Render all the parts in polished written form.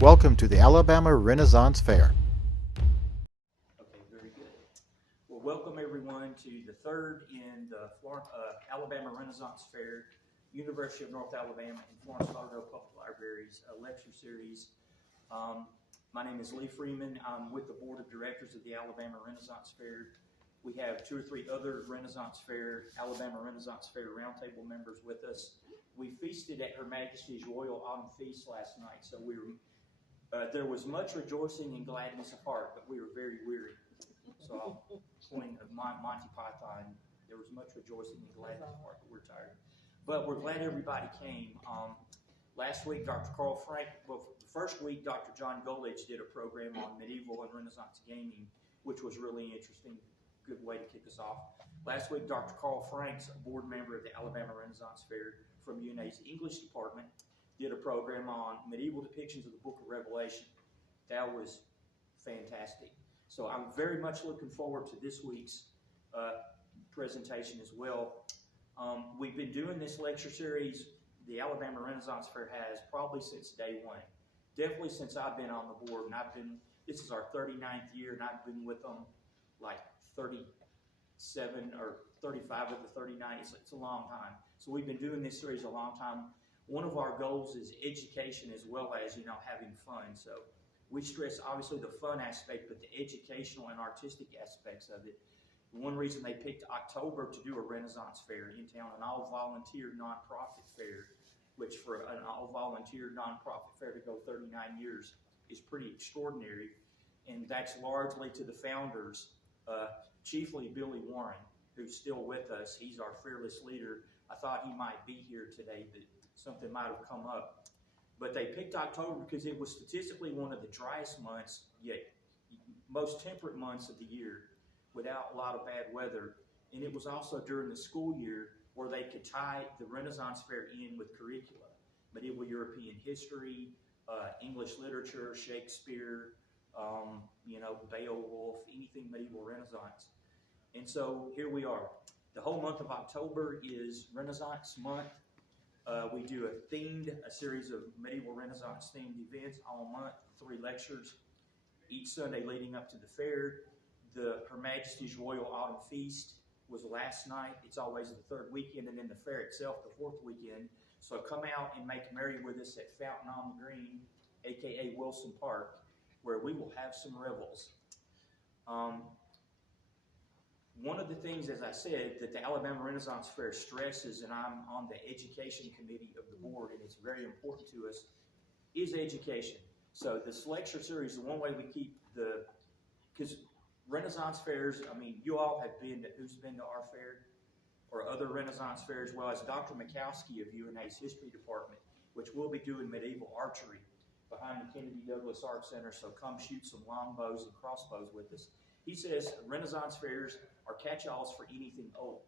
Welcome to the Alabama Renaissance Fair. Okay, very good. Well, welcome everyone to the third in the Alabama Renaissance Fair, University of North Alabama and Florence Lauderdale Public Libraries lecture series. My name is Lee Freeman. I'm with the Board of Directors of the Alabama Renaissance Fair. We have 2 or 3 other Alabama Renaissance Fair Roundtable members with us. We feasted at Her Majesty's Royal Autumn Feast last night, so there was much rejoicing and gladness of heart, but we were very weary. So I'll point of Monty Python. There was much rejoicing and gladness of heart, but we're tired. But we're glad everybody came. Last week, the first week, Dr. John Golich did a program on medieval and Renaissance gaming, which was really interesting. Good way to kick us off. Last week, Dr. Carl Franks, a board member of the Alabama Renaissance Fair from UNA's English department, did a program on medieval depictions of the Book of Revelation. That was fantastic. So I'm very much looking forward to this week's presentation as well. We've been doing this lecture series, the Alabama Renaissance Fair has, probably since day one. Definitely since I've been on the board, and this is our 39th year, and I've been with them like 37 or 35 of the 39. It's a long time. So we've been doing this series a long time. One of our goals is education as well as, having fun. So we stress obviously the fun aspect, but the educational and artistic aspects of it. One reason they picked October to do a Renaissance Fair in town, an all-volunteer nonprofit fair, which for an all-volunteer nonprofit fair to go 39 years is pretty extraordinary. And that's largely to the founders, chiefly Billy Warren, who's still with us. He's our fearless leader. I thought he might be here today, but something might have come up. But they picked October because it was statistically one of the driest months, yet most temperate months of the year without a lot of bad weather. And it was also during the school year where they could tie the Renaissance Fair in with curricula, medieval European history, English literature, Shakespeare, Beowulf, anything medieval Renaissance. And so here we are. The whole month of October is Renaissance month. We do a series of medieval Renaissance themed events all month, 3 lectures each Sunday leading up to the fair. Her Majesty's Royal Autumn Feast was last night. It's always the 3rd weekend, and then the fair itself the 4th weekend. So come out and make merry with us at Fountain on the Green, aka Wilson Park, where we will have some revels. One of the things, as I said, that the Alabama Renaissance Fair stresses, and I'm on the education committee of the board, and it's very important to us, is education. So this lecture series, the one way we keep because Renaissance fairs, you all have who's been to our fair or other Renaissance fairs, well as Dr. Mikowski of UNA's history department, which we'll be doing medieval archery behind the Kennedy Douglas Art Center, so come shoot some longbows and crossbows with us. He says Renaissance fairs are catch-alls for anything old.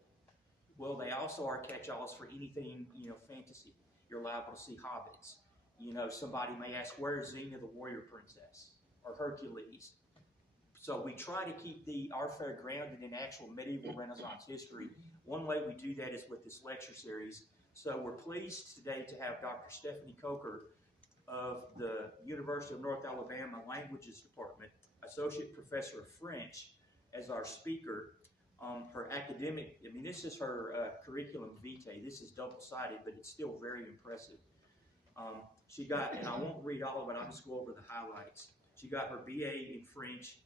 Well, they also are catch-alls for anything, fantasy. You're liable to see hobbits. Somebody may ask, where's Xena the Warrior Princess or Hercules? So we try to keep our fair grounded in actual medieval Renaissance history. One way we do that is with this lecture series. So we're pleased today to have Dr. Stephane Coker of the University of North Alabama Languages Department, Associate Professor of French, as our speaker. Her academic, this is her curriculum vitae. This is double-sided, but it's still very impressive. She got, and I won't read all of it, I'll just go over the highlights. She got her BA in French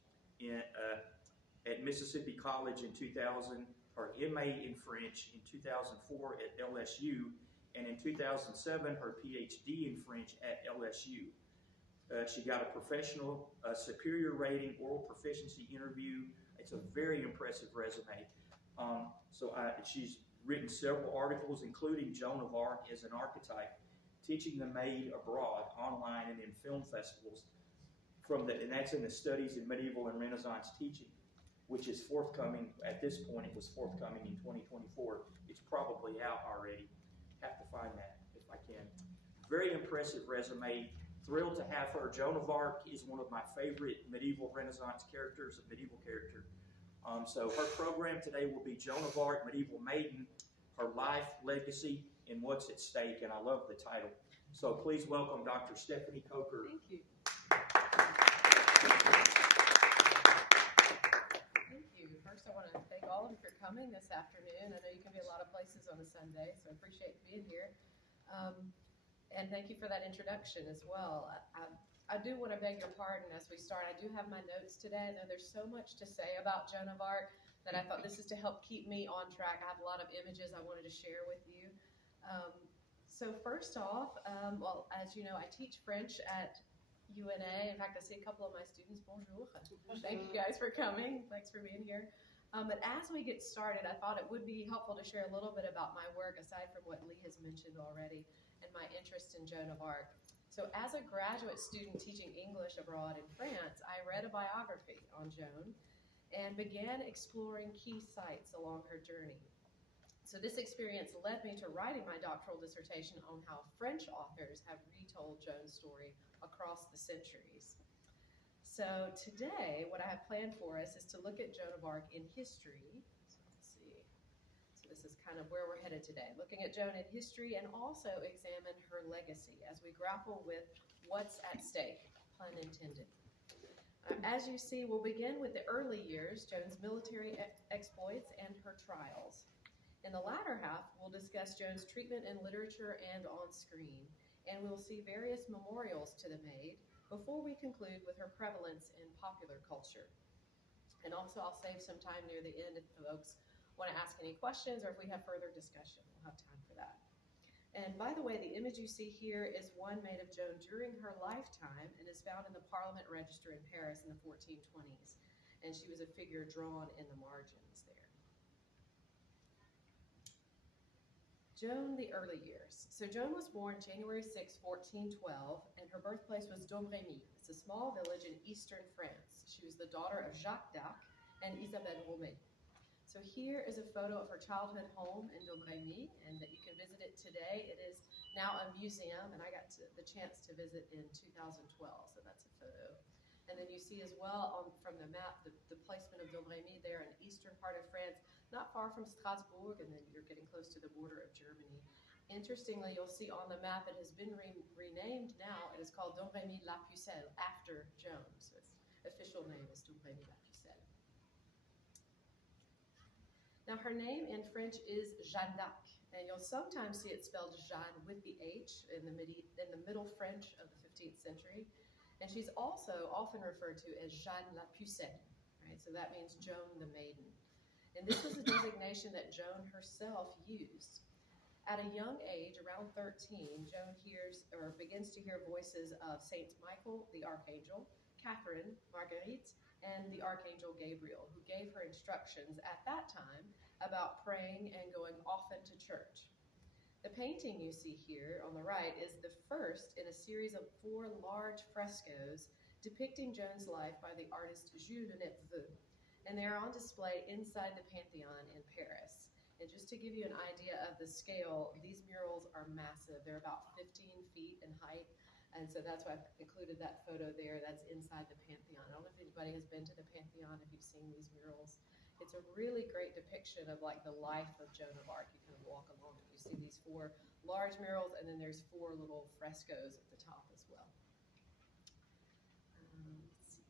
at Mississippi College in 2000, her MA in French in 2004 at LSU, and in 2007, her Ph.D. in French at LSU. She got a professional superior rating oral proficiency interview. It's a very impressive resume. She's written several articles, including Joan of Arc as an archetype, teaching the maid abroad, online and in film festivals, and that's in the Studies in Medieval and Renaissance Teaching, which is forthcoming. At this point, it was forthcoming in 2024. It's probably out already. Have to find that if I can. Very impressive resume. Thrilled to have her. Joan of Arc is one of my favorite medieval Renaissance characters, a medieval character. So her program today will be Joan of Arc, Medieval Maiden, her life, legacy, and what's at stake. And I love the title. So please welcome Dr. Stephanie Coker. Thank you. Thank you. First, I want to thank all of you for coming this afternoon. I know you can be a lot of places on a Sunday, so I appreciate being here. And thank you for that introduction as well. I do want to beg your pardon as we start. I do have my notes today. I know there's so much to say about Joan of Arc that I thought this is to help keep me on track. I have a lot of images I wanted to share with you. So first off, well, as you know, I teach French at UNA. In fact, I see a couple of my students. Bonjour. Thank you guys for coming. Thanks for being here. But as we get started, I thought it would be helpful to share a little bit about my work, aside from what Lee has mentioned already, and my interest in Joan of Arc. So as a graduate student teaching English abroad in France, I read a biography on Joan and began exploring key sites along her journey. So this experience led me to writing my doctoral dissertation on how French authors have retold Joan's story across the centuries. So today, what I have planned for us is to look at Joan of Arc in history. So let's see. So this is kind of where we're headed today, looking at Joan in history and also examine her legacy as we grapple with what's at stake, pun intended. As you see, we'll begin with the early years, Joan's military exploits and her trials. In the latter half, we'll discuss Joan's treatment in literature and on screen, and we'll see various memorials to the Maid before we conclude with her prevalence in popular culture. And also, I'll save some time near the end if folks want to ask any questions or if we have further discussion. We'll have time for that. And by the way, the image you see here is one made of Joan during her lifetime and is found in the Parliament Register in Paris in the 1420s. And she was a figure drawn in the margins there. Joan, the early years. So Joan was born January 6, 1412, and her birthplace was Domremy. It's a small village in eastern France. She was the daughter of Jacques d'Arc and Isabelle Romée. So here is a photo of her childhood home in Domremy, and that you can visit it today. It is now a museum, and I got the chance to visit in 2012, so that's a photo. And then you see as well from the map the placement of Domremy there in the eastern part of France, not far from Strasbourg, and then you're getting close to the border of Germany. Interestingly, you'll see on the map it has been renamed now. It is called Domremy la Pucelle, after Joan. So its official name is Domremy la Pucelle. Now her name in French is Jeanne d'Arc, and you'll sometimes see it spelled Jeanne with the H in the Middle French of the 15th century. And she's also often referred to as Jeanne la Pucelle, right? So that means Joan the Maiden. And this was a designation that Joan herself used. At a young age, around 13, Joan begins to hear voices of Saint Michael, the Archangel, Catherine, Marguerite, and the Archangel Gabriel, who gave her instructions at that time about praying and going often to church. The painting you see here on the right is the first in a series of 4 large frescoes depicting Joan's life by the artist Jules de Nepveu, and they are on display inside the Pantheon in Paris. And just to give you an idea of the scale, these murals are massive. They're about 15 feet in height, and so that's why I've included that photo there. That's inside the Pantheon. I don't know if anybody has been to the Pantheon, if you've seen these murals. It's a really great depiction of like the life of Joan of Arc. You kind of walk along and you see these 4 large murals, and then there's 4 little frescoes at the top as well. Let's see.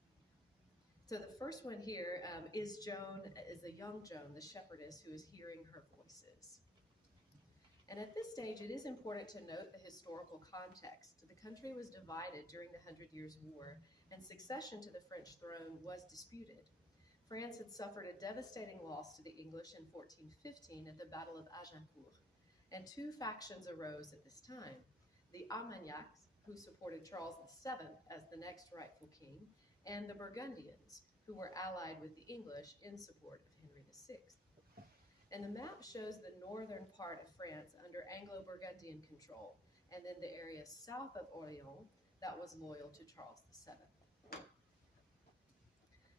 So the first one here is the young Joan, the shepherdess, who is hearing her voices. And at this stage, it is important to note the historical context. The country was divided during the 100 Years' War, and succession to the French throne was disputed. France had suffered a devastating loss to the English in 1415 at the Battle of Agincourt, and 2 factions arose at this time: the Armagnacs, who supported Charles VII as the next rightful king, and the Burgundians, who were allied with the English in support of Henry VI. And the map shows the northern part of France under Anglo-Burgundian control, and then the area south of Orléans that was loyal to Charles VII.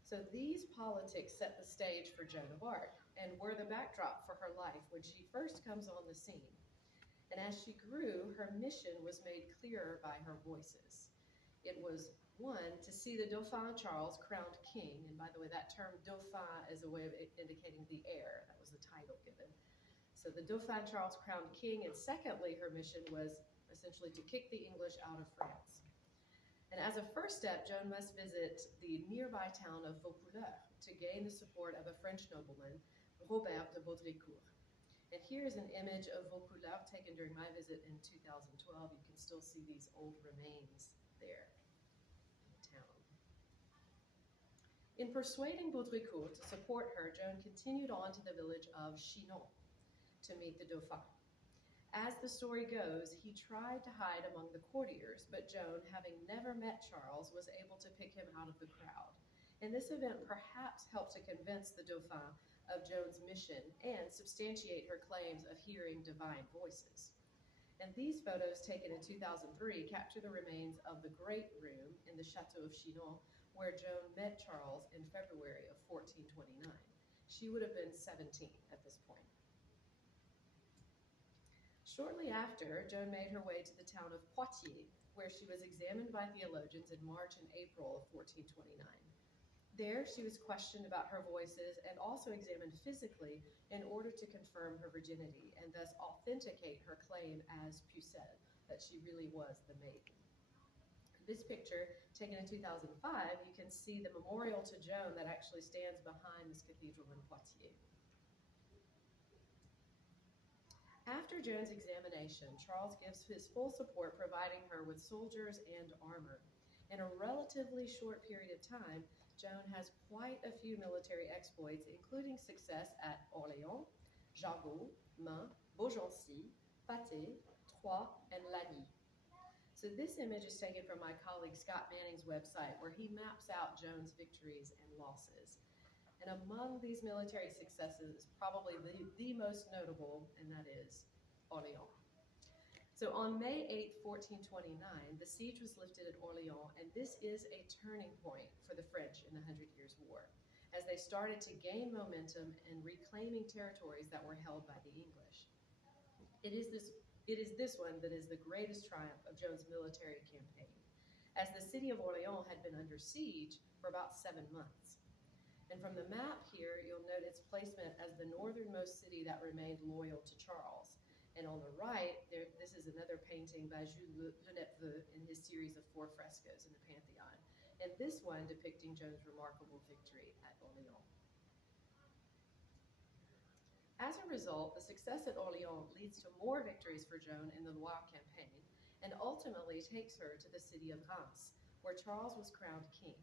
So these politics set the stage for Joan of Arc and were the backdrop for her life when she first comes on the scene. And as she grew, her mission was made clearer by her voices. It was, 1, to see the Dauphin Charles crowned king, and by the way, that term Dauphin is a way of indicating the heir. That was the title given. So the Dauphin Charles crowned king, and secondly, her mission was essentially to kick the English out of France. And as a first step, Joan must visit the nearby town of Vaucouleurs to gain the support of a French nobleman, Robert de Baudricourt. And here's an image of Vaucouleurs taken during my visit in 2012. You can still see these old remains there in the town. In persuading Baudricourt to support her, Joan continued on to the village of Chinon to meet the Dauphin. As the story goes, he tried to hide among the courtiers, but Joan, having never met Charles, was able to pick him out of the crowd. And this event perhaps helped to convince the Dauphin of Joan's mission and substantiate her claims of hearing divine voices. And these photos taken in 2003 capture the remains of the Great Room in the Chateau of Chinon, where Joan met Charles in February of 1429. She would have been 17 at this point. Shortly after, Joan made her way to the town of Poitiers, where she was examined by theologians in March and April of 1429. There, she was questioned about her voices and also examined physically in order to confirm her virginity and thus authenticate her claim as Pucelle, that she really was the Maiden. This picture, taken in 2005, you can see the memorial to Joan that actually stands behind this cathedral in Poitiers. After Joan's examination, Charles gives his full support, providing her with soldiers and armor. In a relatively short period of time, Joan has quite a few military exploits, including success at Orléans, Jargeau, Mans, Beaugency, Patay, Troyes, and Lagny. So this image is taken from my colleague Scott Manning's website, where he maps out Joan's victories and losses. And among these military successes is probably the most notable, and that is Orléans. So on May 8, 1429, the siege was lifted at Orléans, and this is a turning point for the French in the Hundred Years' War, as they started to gain momentum in reclaiming territories that were held by the English. It is this one that is the greatest triumph of Joan's military campaign, as the city of Orléans had been under siege for about 7 months. And from the map here, you'll note its placement as the northernmost city that remained loyal to Charles. And on the right, this is another painting by Jules Lenepveux in his series of 4 frescoes in the Pantheon. And this one depicting Joan's remarkable victory at Orléans. As a result, the success at Orléans leads to more victories for Joan in the Loire campaign, and ultimately takes her to the city of Reims, where Charles was crowned king.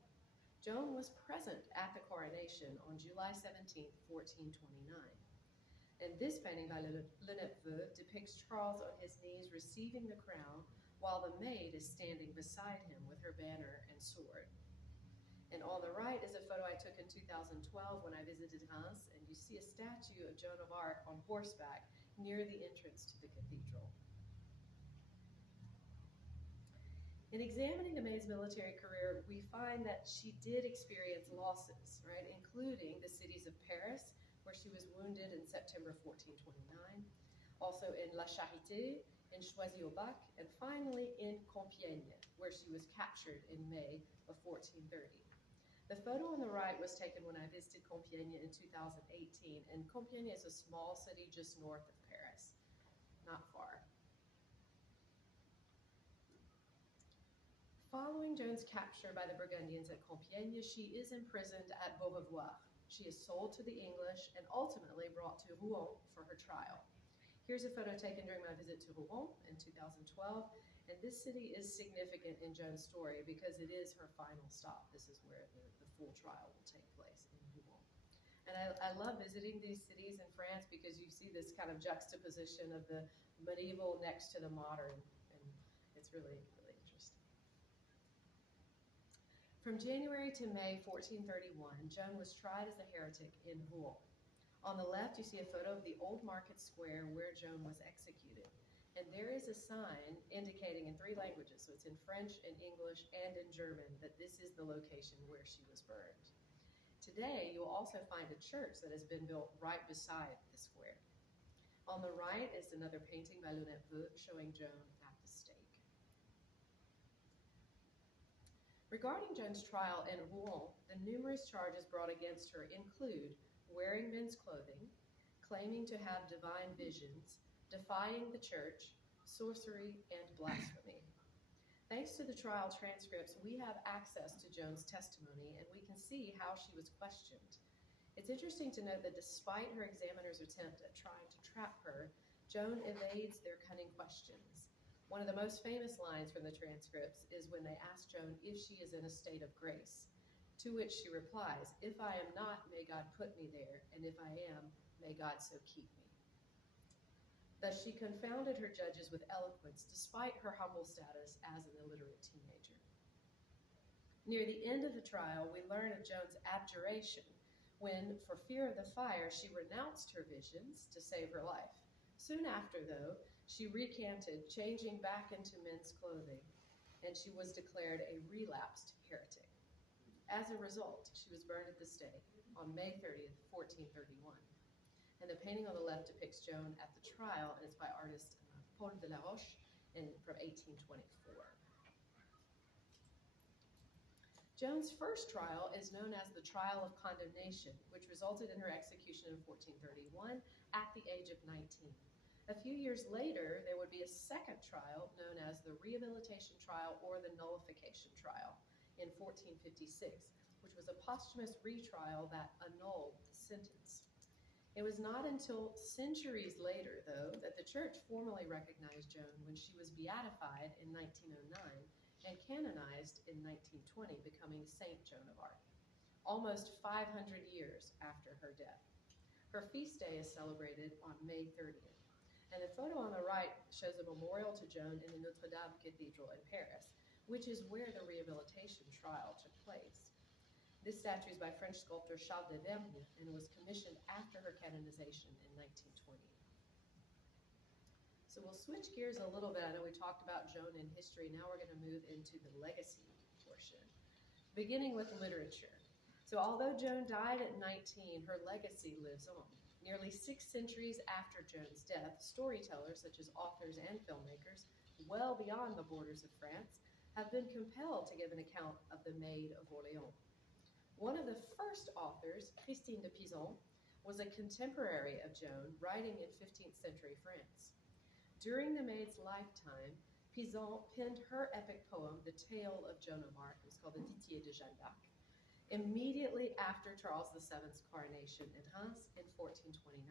Joan was present at the coronation on July 17, 1429. And this painting by Lenepveux depicts Charles on his knees receiving the crown, while the maid is standing beside him with her banner and sword. And on the right is a photo I took in 2012 when I visited Reims, and you see a statue of Joan of Arc on horseback near the entrance to the cathedral. In examining the maid's military career, we find that she did experience losses, right, including the cities of Paris, where she was wounded in September 1429, also in La Charité, in Choisy-au-Bac, and finally in Compiègne, where she was captured in May of 1430. The photo on the right was taken when I visited Compiègne in 2018, and Compiègne is a small city just north of Paris, not far. Following Joan's capture by the Burgundians at Compiègne, she is imprisoned at Beaurevoir. She is sold to the English and ultimately brought to Rouen for her trial. Here's a photo taken during my visit to Rouen in 2012, and this city is significant in Joan's story because it is her final stop. This is where the full trial will take place in Rouen. And I love visiting these cities in France because you see this kind of juxtaposition of the medieval next to the modern, and it's really, really interesting. From January to May 1431, Joan was tried as a heretic in Rouen. On the left, you see a photo of the old market square where Joan was executed. And there is a sign indicating in 3 languages, so it's in French, in English, and in German, that this is the location where she was burned. Today, you'll also find a church that has been built right beside the square. On the right is another painting by Lenepveux showing Joan at the stake. Regarding Joan's trial in Rouen, the numerous charges brought against her include wearing men's clothing, claiming to have divine visions, defying the church, sorcery, and blasphemy. Thanks to the trial transcripts, we have access to Joan's testimony, and we can see how she was questioned. It's interesting to note that despite her examiner's attempt at trying to trap her, Joan evades their cunning questions. One of the most famous lines from the transcripts is when they ask Joan if she is in a state of grace, to which she replies, "If I am not, may God put me there, and if I am, may God so keep me." Thus, she confounded her judges with eloquence, despite her humble status as an illiterate teenager. Near the end of the trial, we learn of Joan's abjuration, when, for fear of the fire, she renounced her visions to save her life. Soon after, though, she recanted, changing back into men's clothing, and she was declared a relapsed heretic. As a result, she was burned at the stake on May 30th, 1431. And the painting on the left depicts Joan at the trial, and it's by artist Paul de la Roche from 1824. Joan's first trial is known as the Trial of Condemnation, which resulted in her execution in 1431 at the age of 19. A few years later, there would be a second trial known as the Rehabilitation Trial or the Nullification Trial in 1456, which was a posthumous retrial that annulled the sentence. It was not until centuries later, though, that the church formally recognized Joan when she was beatified in 1909 and canonized in 1920, becoming Saint Joan of Arc, almost 500 years after her death. Her feast day is celebrated on May 30th. And the photo on the right shows a memorial to Joan in the Notre Dame Cathedral in Paris, which is where the rehabilitation trial took place. This statue is by French sculptor Charles de Vergne and was commissioned after her canonization in 1920. So we'll switch gears a little bit. I know we talked about Joan in history. Now we're going to move into the legacy portion, beginning with literature. So although Joan died at 19, her legacy lives on. Nearly 6 centuries after Joan's death, storytellers such as authors and filmmakers, well beyond the borders of France, have been compelled to give an account of the Maid of Orleans. One of the first authors, Christine de Pizan, was a contemporary of Joan, writing in 15th century France. During the Maid's lifetime, Pizan penned her epic poem, The Tale of Joan of Arc. It was called the Dittier de Jeanne d'Arc, immediately after Charles VII's coronation in Reims in 1429.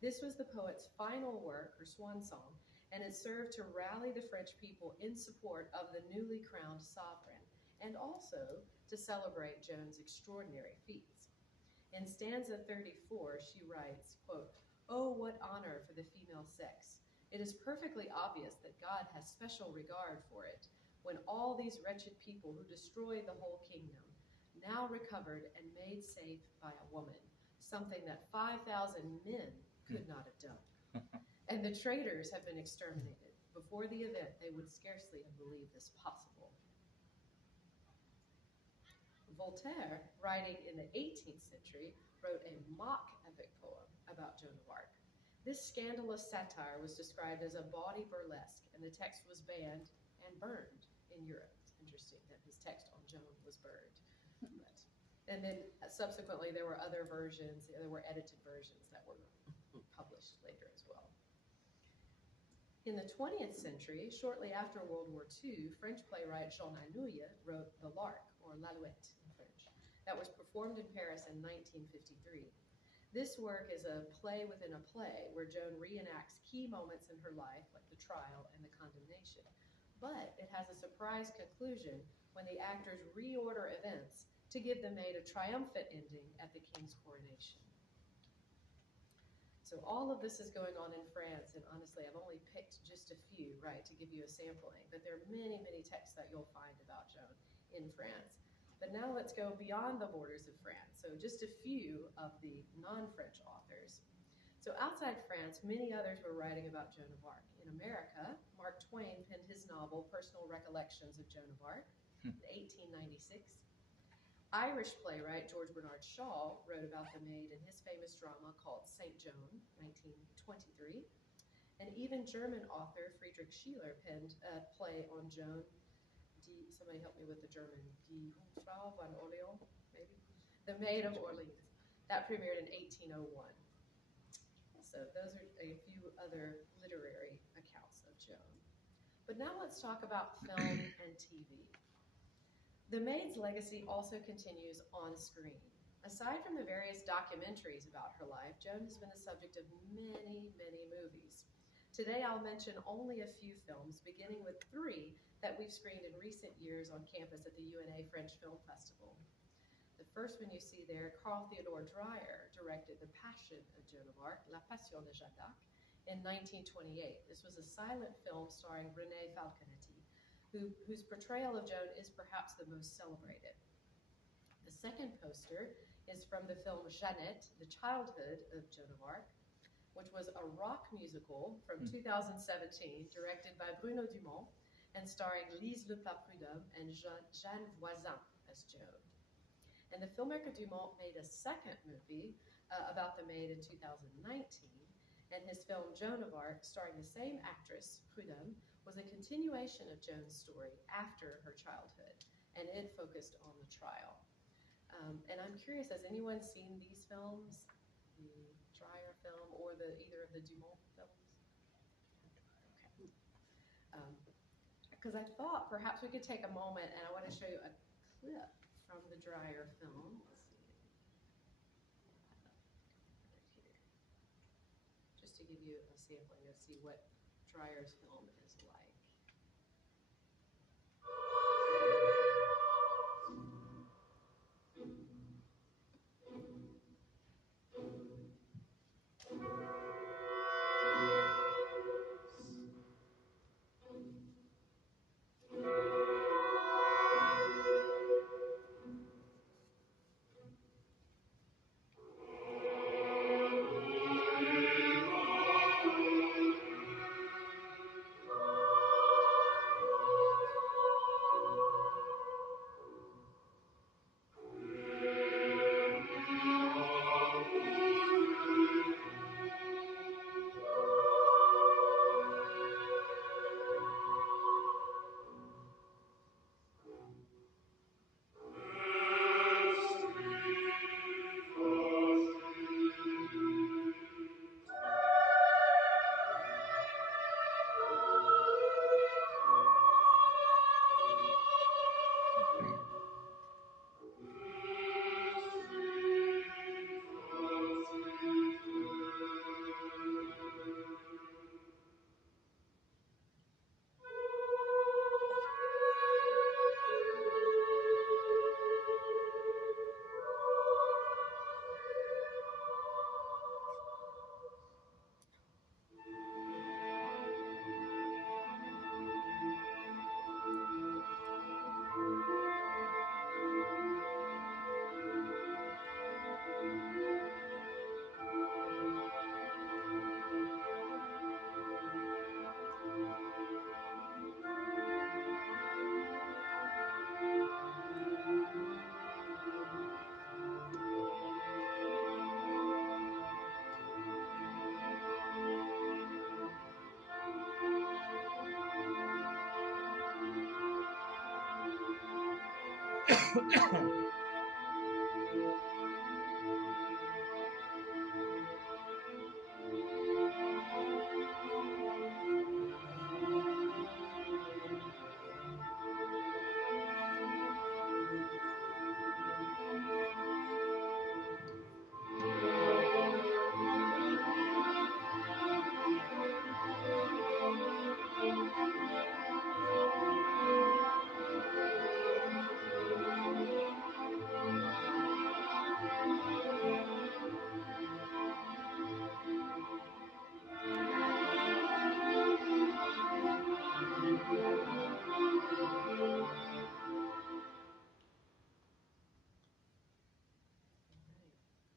This was the poet's final work, her swan song, and it served to rally the French people in support of the newly crowned sovereign, and also to celebrate Joan's extraordinary feats. In stanza 34, she writes, quote, "Oh, what honor for the female sex! It is perfectly obvious that God has special regard for it, when all these wretched people who destroyed the whole kingdom, now recovered and made safe by a woman, something that 5,000 men could not have done. And the traitors have been exterminated. Before the event, they would scarcely have believed this possible." Voltaire, writing in the 18th century, wrote a mock epic poem about Joan of Arc. This scandalous satire was described as a bawdy burlesque, and the text was banned and burned in Europe. It's interesting that his text on Joan was burned. And then subsequently there were other versions, there were edited versions that were published later as well. In the 20th century, shortly after World War II, French playwright Jean Anouilh wrote The Lark, or L'Alouette in French, that was performed in Paris in 1953. This work is a play within a play where Joan reenacts key moments in her life, like the trial and the condemnation. But it has a surprise conclusion when the actors reorder events to give the Maid a triumphant ending at the king's coronation. So all of this is going on in France, and honestly, I've only picked just a few, right, to give you a sampling, but there are many, many texts that you'll find about Joan in France. But now let's go beyond the borders of France. So just a few of the non-French authors. So outside France, many others were writing about Joan of Arc. In America, Mark Twain penned his novel, Personal Recollections of Joan of Arc, in 1896. Irish playwright George Bernard Shaw wrote about the Maid in his famous drama called St. Joan, 1923. And even German author Friedrich Schiller penned a play on Joan, somebody help me with the German, Die Jungfrau von Orleans, maybe? The Maid of Orleans. That premiered in 1801. So those are a few other literary accounts of Joan. But now let's talk about film and TV. The Maid's legacy also continues on screen. Aside from the various documentaries about her life, Joan has been the subject of many, many movies. Today I'll mention only a few films, beginning with 3 that we've screened in recent years on campus at the UNA French Film Festival. The first one you see there, Carl Theodor Dreyer directed The Passion of Joan of Arc, La Passion de Jeanne d'Arc, in 1928. This was a silent film starring René Falconetti, whose portrayal of Joan is perhaps the most celebrated. The second poster is from the film Jeannette, The Childhood of Joan of Arc, which was a rock musical from 2017, directed by Bruno Dumont, and starring Lise Le Plat Prud'homme and Jeanne Voisin as Joan. And the filmmaker Dumont made a second movie about the Maid in 2019, and his film Joan of Arc, starring the same actress, Prud'homme, was a continuation of Joan's story after her childhood, and it focused on the trial. And I'm curious, has anyone seen these films, the Dreyer film or either of the Dumont films? Okay. Because I thought perhaps we could take a moment, and I want to show you a clip from the Dreyer film. Let's see. Right here. Just to give you a sampling of see what Dreyer's film is like.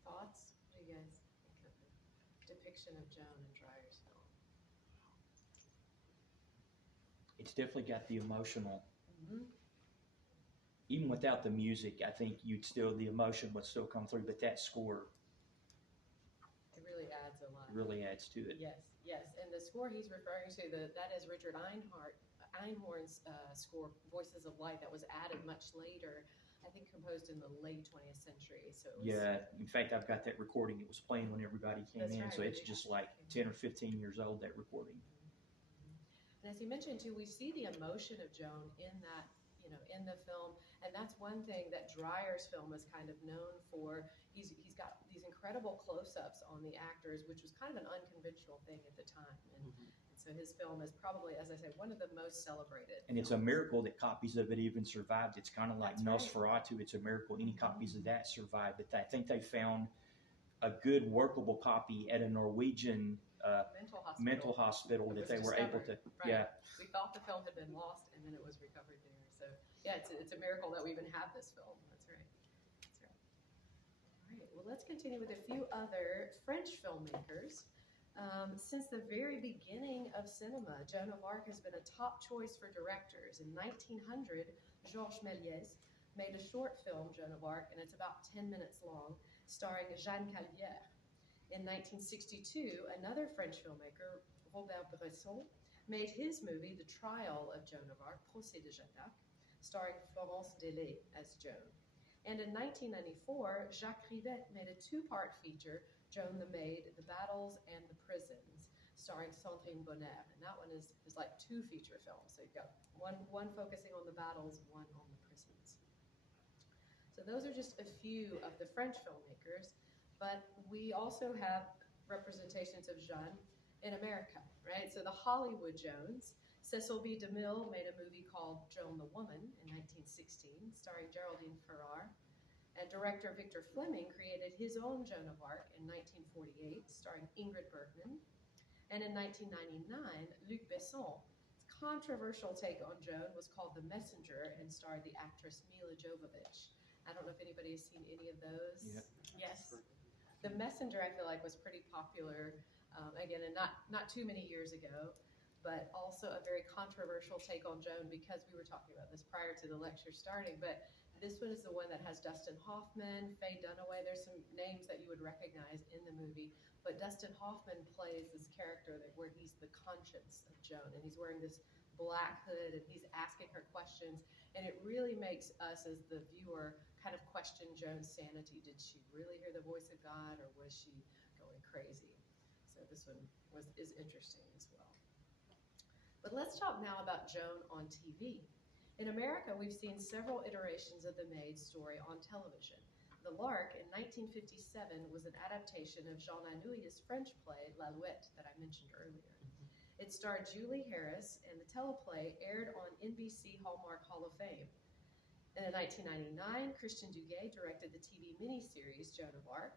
Thoughts? What do you guys think of the depiction of Joan in Dreyer's film? It's definitely got the emotional. Even without the music, I think the emotion would still come through, but that score It really adds a lot. really adds to it. Yes, yes. And the score he's referring to, that is Richard Einhorn's score, Voices of Light, that was added much later, I think composed in the late 20th century. So it was, Yeah, in fact, I've got that recording. It was playing when everybody came That's in, right, so it's when just they like came 10 or 15 years old, that recording. And as you mentioned too, we see the emotion of Joan in that, in the film, and that's one thing that Dreyer's film is kind of known for. He's got these incredible close-ups on the actors, which was kind of an unconventional thing at the time. And so his film is probably, as I say, one of the most celebrated. And it's a miracle that copies of it even survived. It's kind of like That's right. Nosferatu. It's a miracle any copies of that survived. But I think they found a good workable copy at a Norwegian mental hospital that they were able to. Right. Yeah. We thought the film had been lost, and then it was recovered there. So yeah, it's a miracle that we even have this film. That's right. That's right. All right. Well, let's continue with a few other French filmmakers. Since the very beginning of cinema, Joan of Arc has been a top choice for directors. In 1900, Georges Méliès made a short film, Joan of Arc, and it's about 10 minutes long, starring Jeanne Calvière. In 1962, another French filmmaker, Robert Bresson, made his movie, The Trial of Joan of Arc, Procès de Jeanne d'Arc, starring Florence as Joan. And in 1994, Jacques Rivette made a two-part feature, Joan the Maid, The Battles and the Prisons, starring Sandrine Bonnaire. And that one is like two feature films. So you've got one focusing on the battles, one on the prisons. So those are just a few of the French filmmakers, but we also have representations of Jeanne in America, right? So the Hollywood Joans, Cecil B. DeMille made a movie called Joan the Woman in 1916, starring Geraldine Farrar. And director Victor Fleming created his own Joan of Arc in 1948, starring Ingrid Bergman. And in 1999, Luc Besson's controversial take on Joan was called The Messenger and starred the actress Mila Jovovich. I don't know if anybody has seen any of those. Yeah. Yes. The Messenger, I feel like, was pretty popular, again, and not too many years ago, but also a very controversial take on Joan because we were talking about this prior to the lecture starting. But this one is the one that has Dustin Hoffman, Faye Dunaway. There's some names that you would recognize in the movie, but Dustin Hoffman plays this character where he's the conscience of Joan, and he's wearing this black hood, and he's asking her questions, and it really makes us as the viewer kind of question Joan's sanity. Did she really hear the voice of God, or was she going crazy? So this one is interesting as well. But let's talk now about Joan on TV. In America, we've seen several iterations of the Maid story on television. The Lark in 1957 was an adaptation of Jean Anouilh's French play L'Alouette that I mentioned earlier. It starred Julie Harris, and the teleplay aired on NBC Hallmark Hall of Fame. And in 1999, Christian Duguay directed the TV miniseries Joan of Arc,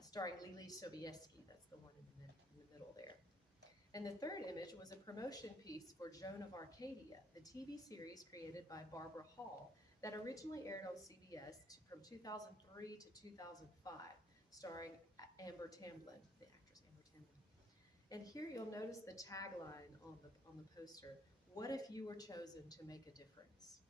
starring Lili Sobieski. That's the one in the middle there. And the third image was a promotion piece for Joan of Arcadia, the TV series created by Barbara Hall that originally aired on CBS from 2003 to 2005, starring Amber Tamblyn, the actress Amber Tamblyn. And here you'll notice the tagline on the poster, "What if you were chosen to make a difference?"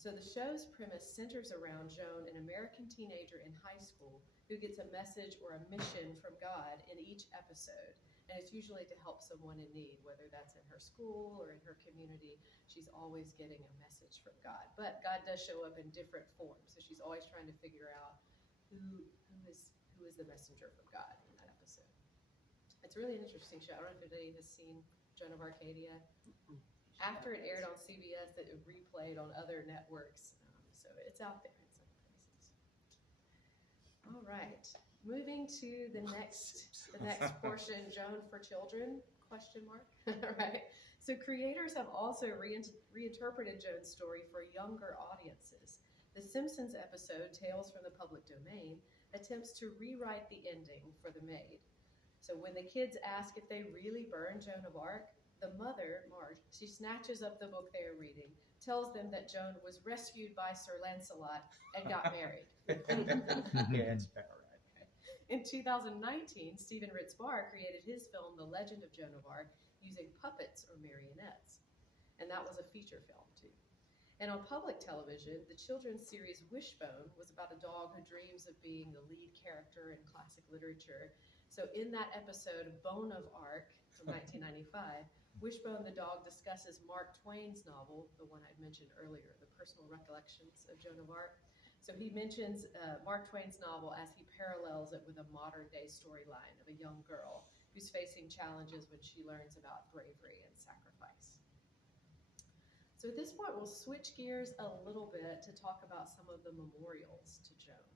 So the show's premise centers around Joan, an American teenager in high school who gets a message or a mission from God in each episode. And it's usually to help someone in need, whether that's in her school or in her community. She's always getting a message from God. But God does show up in different forms. So she's always trying to figure out who is the messenger from God in that episode. It's really an interesting show. I don't know if anybody has seen Joan of Arcadia. After it aired on CBS, it replayed on other networks. So it's out there in some places. All right. Moving to the next portion, Joan for Children, question mark, all right. So creators have also reinterpreted Joan's story for younger audiences. The Simpsons episode, Tales from the Public Domain, attempts to rewrite the ending for the Maid. So when the kids ask if they really burned Joan of Arc, the mother, Marge, she snatches up the book they are reading, tells them that Joan was rescued by Sir Lancelot and got married. Yeah, it's about right. In 2019, Stephen Ritz-Barr created his film, The Legend of Joan of Arc, using puppets or marionettes. And that was a feature film, too. And on public television, the children's series Wishbone was about a dog who dreams of being the lead character in classic literature. So in that episode, Bone of Arc, from 1995, Wishbone the dog discusses Mark Twain's novel, the one I mentioned earlier, The Personal Recollections of Joan of Arc. So he mentions Mark Twain's novel as he parallels it with a modern-day storyline of a young girl who's facing challenges when she learns about bravery and sacrifice. So at this point, we'll switch gears a little bit to talk about some of the memorials to Joan.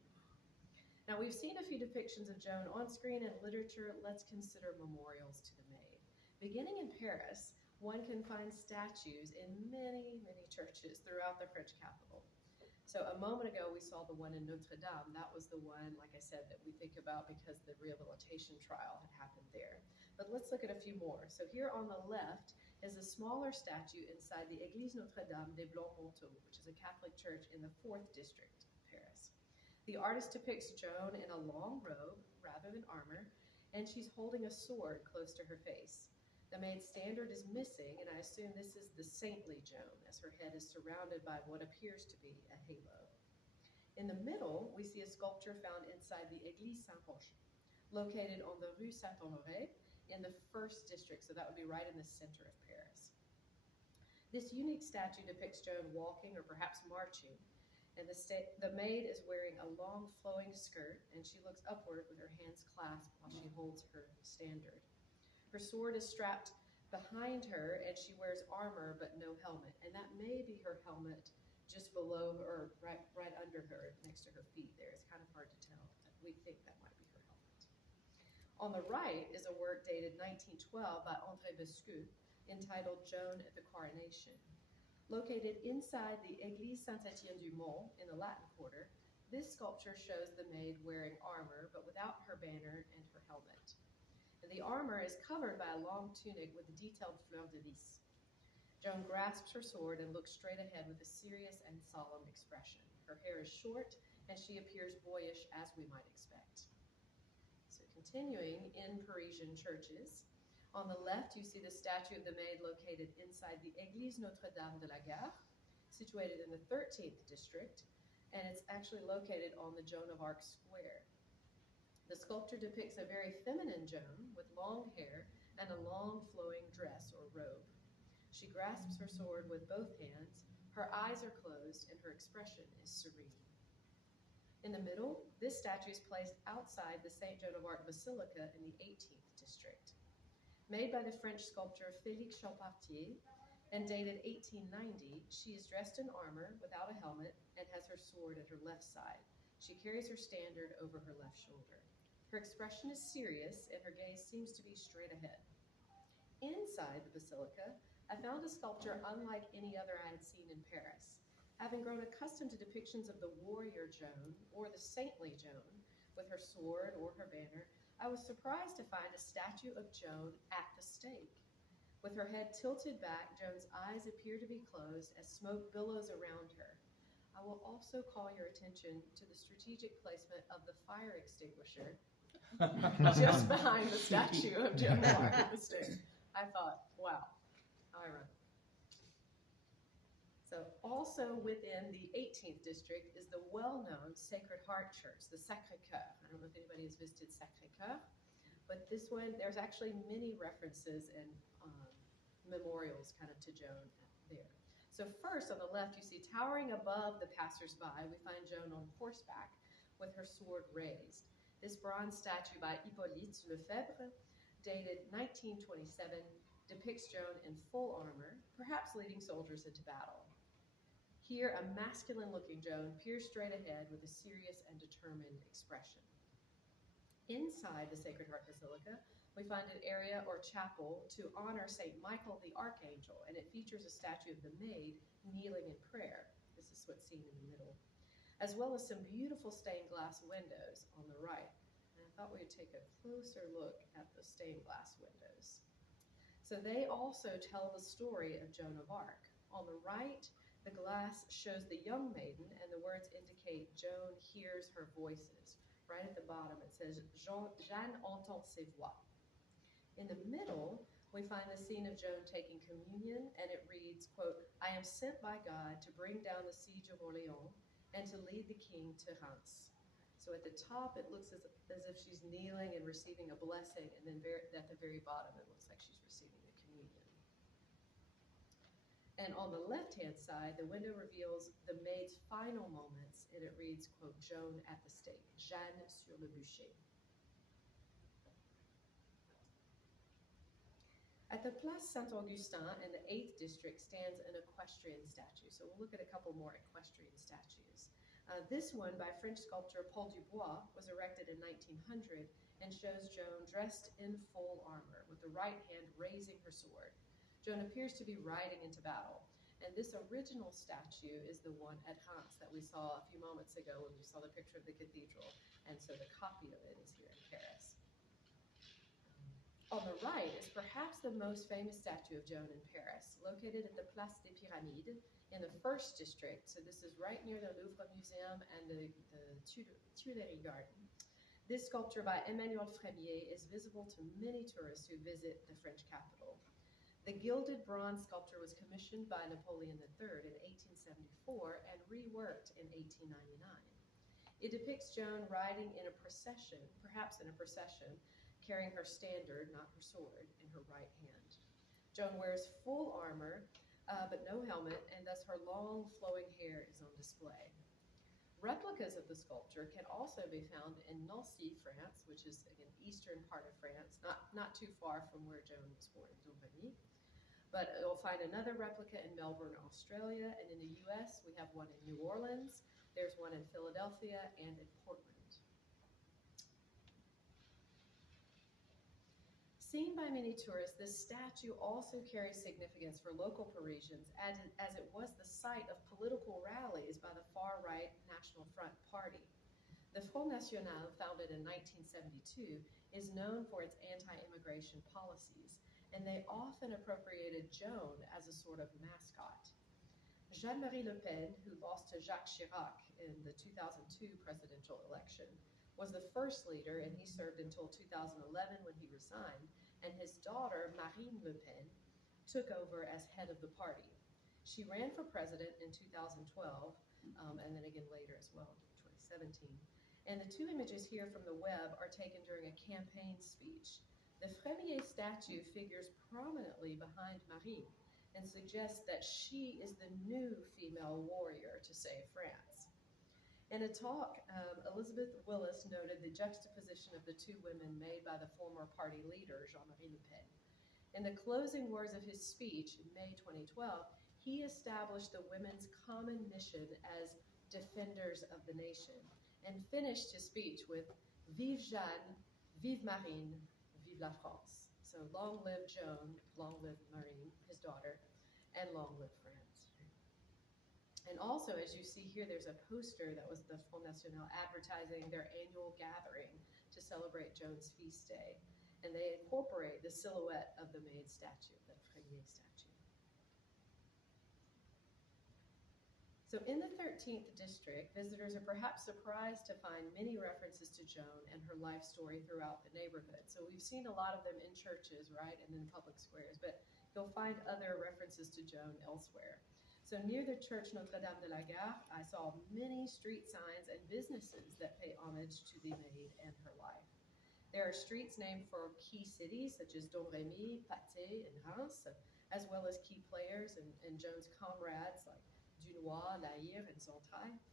Now, we've seen a few depictions of Joan on screen and literature. Let's consider memorials to the Maid. Beginning in Paris, one can find statues in many, many churches throughout the French capital. So a moment ago, we saw the one in Notre Dame. That was the one, like I said, that we think about because the rehabilitation trial had happened there. But let's look at a few more. So here on the left is a smaller statue inside the Église Notre Dame des Blancs-Manteaux, which is a Catholic church in the 4th district of Paris. The artist depicts Joan in a long robe rather than armor, and she's holding a sword close to her face. The Maid's standard is missing, and I assume this is the saintly Joan, as her head is surrounded by what appears to be a halo. In the middle, we see a sculpture found inside the Église Saint-Roch, located on the Rue Saint-Honoré in the 1st district, so that would be right in the center of Paris. This unique statue depicts Joan walking or perhaps marching, and the Maid is wearing a long flowing skirt, and she looks upward with her hands clasped while she holds her standard. Her sword is strapped behind her, and she wears armor but no helmet. And that may be her helmet just below her, right under her, next to her feet there. It's kind of hard to tell, but we think that might be her helmet. On the right is a work dated 1912 by André Bescu entitled Joan at the Coronation. Located inside the Église Saint-Étienne-du-Mont in the Latin Quarter, this sculpture shows the Maid wearing armor but without her banner and her helmet. The armor is covered by a long tunic with a detailed fleur de lis. Joan grasps her sword and looks straight ahead with a serious and solemn expression. Her hair is short, and she appears boyish, as we might expect. So continuing in Parisian churches, on the left you see the statue of the Maid located inside the Église Notre-Dame de la Gare, situated in the 13th district, and it's actually located on the Joan of Arc square. The sculpture depicts a very feminine Joan with long hair and a long flowing dress or robe. She grasps her sword with both hands, her eyes are closed, and her expression is serene. In the middle, this statue is placed outside the St. Joan of Arc Basilica in the 18th district. Made by the French sculptor Félix Champpartier and dated 1890, she is dressed in armor without a helmet and has her sword at her left side. She carries her standard over her left shoulder. Her expression is serious, and her gaze seems to be straight ahead. Inside the basilica, I found a sculpture unlike any other I had seen in Paris. Having grown accustomed to depictions of the warrior Joan or the saintly Joan with her sword or her banner, I was surprised to find a statue of Joan at the stake. With her head tilted back, Joan's eyes appear to be closed as smoke billows around her. I will also call your attention to the strategic placement of the fire extinguisher just behind the statue of Joan of Arc at the stake. I thought, wow, how ironic. So also within the 18th district is the well-known Sacred Heart Church, the Sacré-Cœur. I don't know if anybody has visited Sacré-Cœur, but this one, there's actually many references and memorials kind of to Joan there. So first, on the left, you see towering above the passersby, we find Joan on horseback with her sword raised. This bronze statue by Hippolyte Lefebvre, dated 1927, depicts Joan in full armor, perhaps leading soldiers into battle. Here, a masculine-looking Joan peers straight ahead with a serious and determined expression. Inside the Sacred Heart Basilica, we find an area or chapel to honor St. Michael the Archangel, and it features a statue of the Maid kneeling in prayer. This is what's seen in the middle, as well as some beautiful stained glass windows on the right. And I thought we would take a closer look at the stained glass windows. So they also tell the story of Joan of Arc. On the right, the glass shows the young maiden, and the words indicate Joan hears her voices. Right at the bottom, it says, Jeanne entend ses voix. In the middle, we find the scene of Joan taking communion, and it reads, quote, I am sent by God to bring down the siege of Orleans and to lead the king to Reims. So at the top, it looks as if she's kneeling and receiving a blessing, and then at the very bottom, it looks like she's receiving the communion. And on the left-hand side, the window reveals the maid's final moments, and it reads, quote, Joan at the stake, Jeanne sur le bûcher. At the Place Saint-Augustin in the 8th district stands an equestrian statue. So we'll look at a couple more equestrian statues. This one by French sculptor Paul Dubois was erected in 1900 and shows Joan dressed in full armor with the right hand raising her sword. Joan appears to be riding into battle. And this original statue is the one at Reims that we saw a few moments ago when we saw the picture of the cathedral. And so the copy of it is here in Paris. On the right is perhaps the most famous statue of Joan in Paris, located at the Place des Pyramides in the 1st district. So this is right near the Louvre Museum and the Tuileries Garden. This sculpture by Emmanuel Fremier is visible to many tourists who visit the French capital. The gilded bronze sculpture was commissioned by Napoleon III in 1874 and reworked in 1899. It depicts Joan riding in a procession, perhaps in a procession, carrying her standard, not her sword, in her right hand. Joan wears full armor, but no helmet, and thus her long flowing hair is on display. Replicas of the sculpture can also be found in Nancy, France, which is, again, eastern part of France, not too far from where Joan was born in Domremy. But you'll find another replica in Melbourne, Australia, and in the US, we have one in New Orleans, there's one in Philadelphia, and in Portland. Seen by many tourists, this statue also carries significance for local Parisians as it was the site of political rallies by the far-right National Front Party. The Front National, founded in 1972, is known for its anti-immigration policies, and they often appropriated Joan as a sort of mascot. Jean-Marie Le Pen, who lost to Jacques Chirac in the 2002 presidential election, was the first leader, and he served until 2011 when he resigned, and his daughter, Marine Le Pen, took over as head of the party. She ran for president in 2012, and then again later as well, in 2017. And the two images here from the web are taken during a campaign speech. The Fremier statue figures prominently behind Marine and suggests that she is the new female warrior to save France. In a talk, Elizabeth Willis noted the juxtaposition of the two women made by the former party leader, Jean-Marie Le Pen. In the closing words of his speech in May 2012, he established the women's common mission as defenders of the nation and finished his speech with Vive Jeanne, Vive Marine, Vive la France. So long live Joan, long live Marine, his daughter, and long live France. And also, as you see here, there's a poster that was the Front National advertising their annual gathering to celebrate Joan's feast day. And they incorporate the silhouette of the Maid statue, the Fremier statue. So in the 13th district, visitors are perhaps surprised to find many references to Joan and her life story throughout the neighborhood. So we've seen a lot of them in churches, right, and in public squares, but you'll find other references to Joan elsewhere. So near the church Notre-Dame de la Gare, I saw many street signs and businesses that pay homage to the Maid and her life. There are streets named for key cities such as Domremy, Pâté, and Reims, as well as key players and Joan's comrades like Dunois, La Hire, and Zontrailles.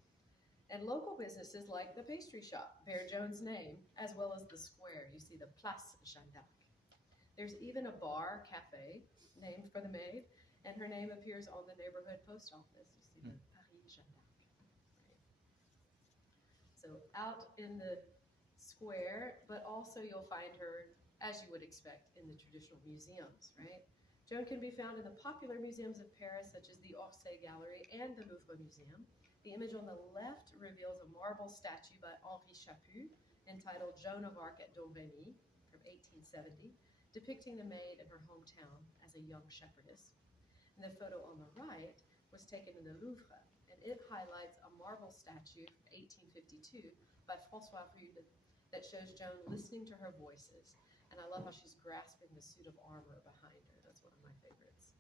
And local businesses like the pastry shop bear Joan's name, as well as the square. You see the Place Jeanne d'Arc. There's even a bar, cafe, named for the Maid, and her name appears on the neighborhood post office. You see the Paris Jeanne d'Arc. Right. So out in the square, but also you'll find her, as you would expect, in the traditional museums, right? Joan can be found in the popular museums of Paris, such as the Orsay Gallery and the Louvre Museum. The image on the left reveals a marble statue by Henri Chaput, entitled Joan of Arc at Domremy, from 1870, depicting the Maid in her hometown as a young shepherdess. And the photo on the right was taken in the Louvre, and it highlights a marble statue from 1852 by François Rude that shows Joan listening to her voices. And I love how she's grasping the suit of armor behind her. That's one of my favorites.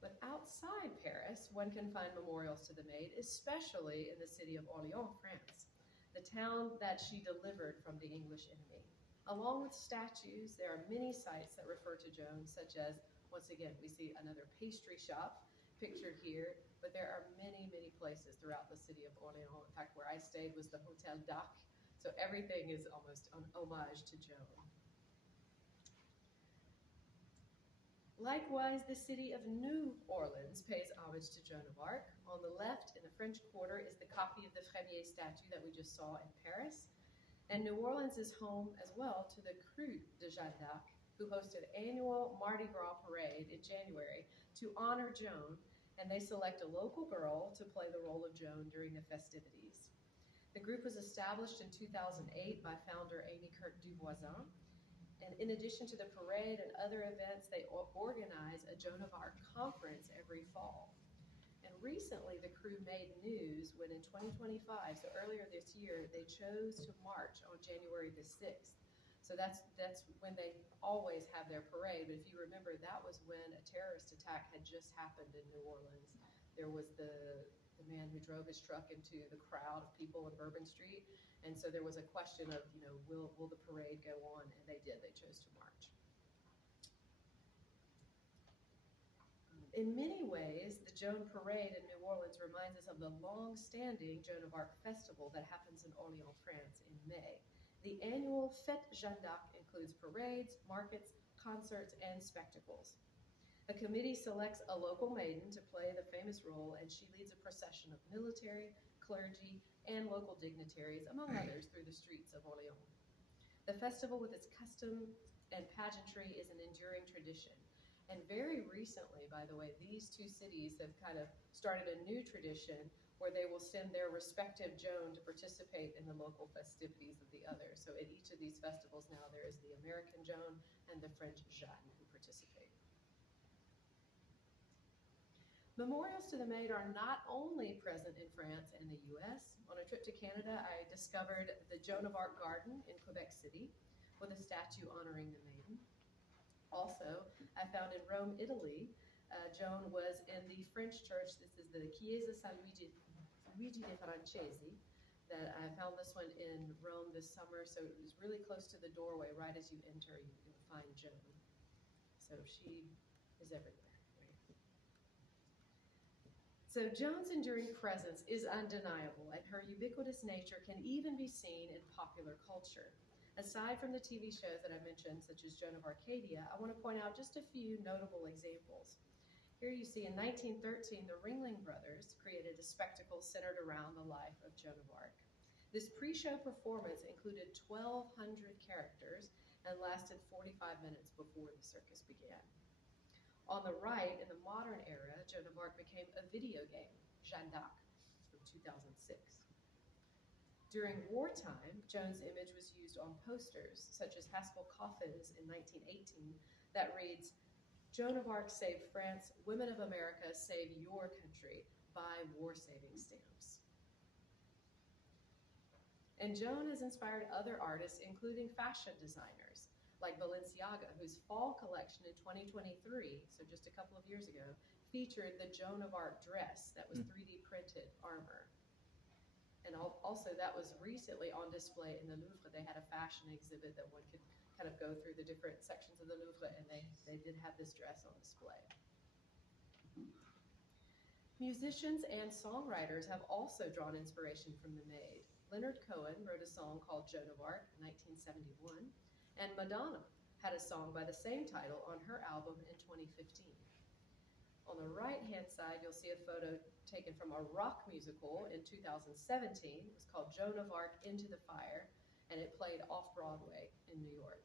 But outside Paris, one can find memorials to the Maid, especially in the city of Orléans, France, the town that she delivered from the English enemy. Along with statues, there are many sites that refer to Joan, such as, once again, we see another pastry shop pictured here, but there are many, many places throughout the city of Orléans. In fact, where I stayed was the Hotel d'Arc, so everything is almost an homage to Joan. Likewise, the city of New Orleans pays homage to Joan of Arc. On the left, in the French Quarter, is the copy of the Fremier statue that we just saw in Paris. And New Orleans is home as well to the Cru de Jeanne d'Arc, who host an annual Mardi Gras parade in January to honor Joan, and they select a local girl to play the role of Joan during the festivities. The group was established in 2008 by founder Amy Kirk Duvoisin. And in addition to the parade and other events, they organize a Joan of Arc conference every fall. And recently, the crew made news when in 2025, so earlier this year, they chose to march on January the 6th. So that's when they always have their parade. But if you remember, that was when a terrorist attack had just happened in New Orleans. There was the man who drove his truck into the crowd of people in Bourbon Street. And so there was a question of, will the parade go on? And they did. They chose to march. In many ways, the Joan Parade in New Orleans reminds us of the long-standing Joan of Arc festival that happens in Orléans, France in May. The annual Fête Jeanne d'Arc includes parades, markets, concerts, and spectacles. A committee selects a local maiden to play the famous role, and she leads a procession of military, clergy, and local dignitaries, among others, through the streets of Orléans. The festival, with its customs and pageantry, is an enduring tradition. And very recently, by the way, these two cities have kind of started a new tradition where they will send their respective Joan to participate in the local festivities of the other. So at each of these festivals now, there is the American Joan and the French Jeanne who participate. Memorials to the Maid are not only present in France and the US. On a trip to Canada, I discovered the Joan of Arc Garden in Quebec City with a statue honoring the Maiden. Also, I found in Rome, Italy, Joan was in the French church. This is the Chiesa San Luigi dei Francesi. That I found this one in Rome this summer, so it was really close to the doorway. Right as you enter, you can find Joan. So she is everywhere. So Joan's enduring presence is undeniable, and her ubiquitous nature can even be seen in popular culture. Aside from the TV shows that I mentioned, such as Joan of Arcadia, I want to point out just a few notable examples. Here you see in 1913, the Ringling Brothers created a spectacle centered around the life of Joan of Arc. This pre-show performance included 1,200 characters and lasted 45 minutes before the circus began. On the right, in the modern era, Joan of Arc became a video game, Jeanne d'Arc, from 2006. During wartime, Joan's image was used on posters, such as Haskell Coffin's in 1918, that reads, "Joan of Arc saved France, women of America save your country, buy war-saving stamps." And Joan has inspired other artists, including fashion designers, like Balenciaga, whose fall collection in 2023, so just a couple of years ago, featured the Joan of Arc dress that was 3D printed armor. And also that was recently on display in the Louvre. They had a fashion exhibit that one could kind of go through the different sections of the Louvre, and they did have this dress on display. Musicians and songwriters have also drawn inspiration from the Maid. Leonard Cohen wrote a song called Joan of Arc in 1971, and Madonna had a song by the same title on her album in 2015. On the right-hand side, you'll see a photo taken from a rock musical in 2017. It was called Joan of Arc Into the Fire, and it played off-Broadway in New York.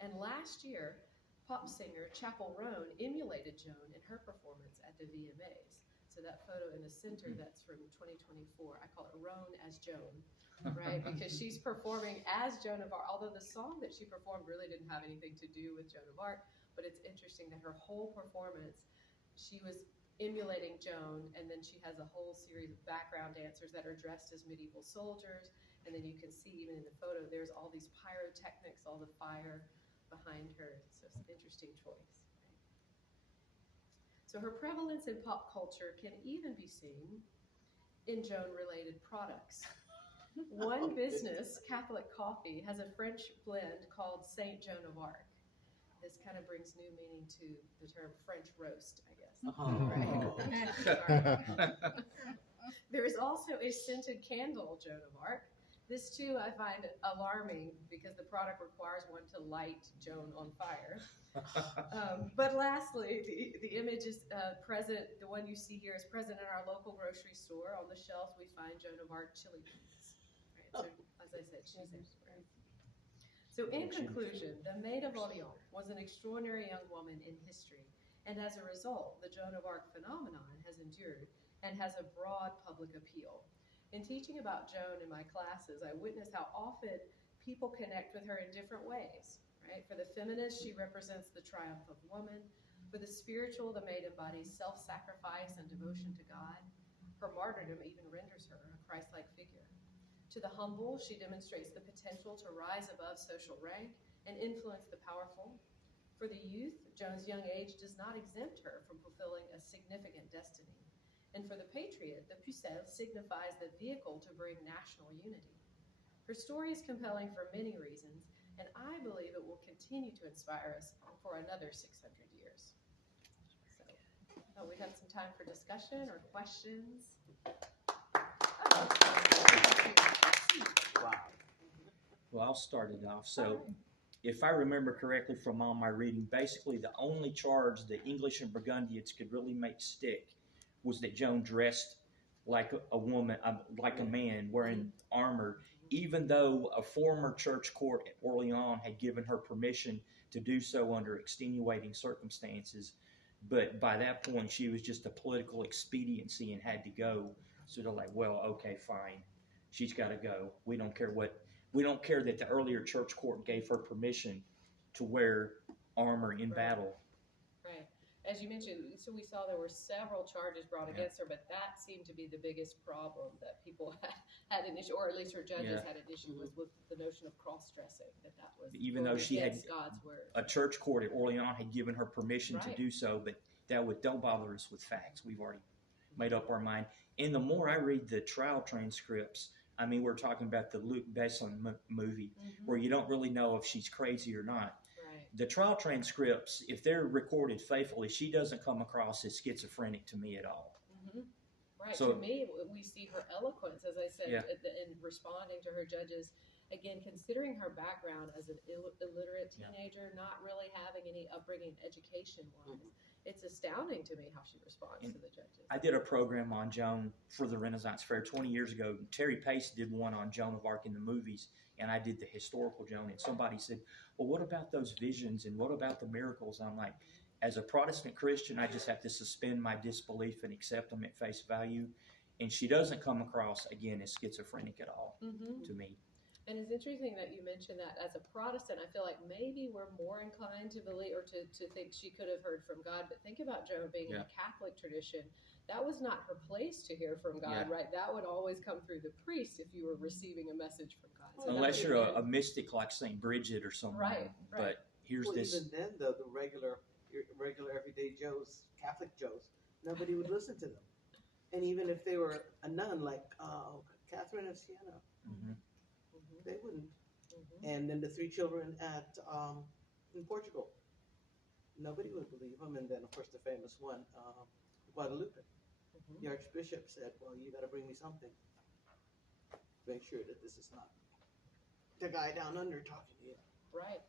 And last year, pop singer Chappell Roan emulated Joan in her performance at the VMAs. So that photo in the center, that's from 2024. I call it Roan as Joan, right? Because she's performing as Joan of Arc, although the song that she performed really didn't have anything to do with Joan of Arc, but it's interesting that her whole performance, she was emulating Joan, and then she has a whole series of background dancers that are dressed as medieval soldiers, and then you can see even in the photo, there's all these pyrotechnics, all the fire behind her. So it's an interesting choice. So her prevalence in pop culture can even be seen in Joan-related products. One business, Catholic Coffee, has a French blend called Saint Joan of Arc. This kind of brings new meaning to the term French roast, I guess. Right? There is also a scented candle, Joan of Arc. This too I find alarming because the product requires one to light Joan on fire. But lastly, the image is present, the one you see here is present in our local grocery store. On the shelves we find Joan of Arc chili beans. Right? So as I said, she's everywhere. So in conclusion, the Maid of Orleans was an extraordinary young woman in history, and as a result, the Joan of Arc phenomenon has endured and has a broad public appeal. In teaching about Joan in my classes, I witness how often people connect with her in different ways. Right? For the feminist, she represents the triumph of woman. For the spiritual, the Maid embodies self-sacrifice and devotion to God. Her martyrdom even renders her a Christ-like figure. To the humble, she demonstrates the potential to rise above social rank and influence the powerful. For the youth, Joan's young age does not exempt her from fulfilling a significant destiny. And for the patriot, the pucelle signifies the vehicle to bring national unity. Her story is compelling for many reasons, and I believe it will continue to inspire us for another 600 years. So, we have some time for discussion or questions. Wow. Well, I'll start it off. So, if I remember correctly from all my reading, basically the only charge the English and Burgundians could really make stick was that Joan dressed like a woman, like a man, wearing armor, even though a former church court at Orleans had given her permission to do so under extenuating circumstances. But by that point, she was just a political expediency and had to go. So they're like, well, okay, fine. She's got to go. We don't care that the earlier church court gave her permission to wear armor in battle. Right. As you mentioned, so we saw there were several charges brought against her, but that seemed to be the biggest problem that people had an issue, or at least her judges had an issue with the notion of cross-dressing, that was even though she had God's word. A church court at Orleans had given her permission to do so, but don't bother us with facts. We've already made up our mind. And the more I read the trial transcripts, I mean, we're talking about the Luc Besson movie, where you don't really know if she's crazy or not. The trial transcripts, if they're recorded faithfully, she doesn't come across as schizophrenic to me at all. Right. So, to me, we see her eloquence, as I said, in responding to her judges. Again, considering her background as an illiterate teenager, not really having any upbringing education-wise, it's astounding to me how she responds to the judges. I did a program on Joan for the Renaissance Fair 20 years ago. Terry Pace did one on Joan of Arc in the movies, and I did the historical Joan. And somebody said, well, what about those visions and what about the miracles? I'm like, as a Protestant Christian, I just have to suspend my disbelief and accept them at face value. And she doesn't come across, again, as schizophrenic at all to me. And it's interesting that you mentioned that as a Protestant, I feel like maybe we're more inclined to believe or to think she could have heard from God. But think about Joan being in a Catholic tradition. That was not her place to hear from God, right? That would always come through the priest if you were receiving a message from God. So unless you're a mystic like St. Bridget or someone. Right. But here's this. Even then, though, the regular everyday Joes, Catholic Joes, nobody would listen to them. And even if they were a nun like Catherine of Siena, they wouldn't. And then the three children in Portugal, nobody would believe them. And then, of course, the famous one, Guadalupe. The Archbishop said, well, you got to bring me something. Make sure that this is not the guy down under talking to you. Right.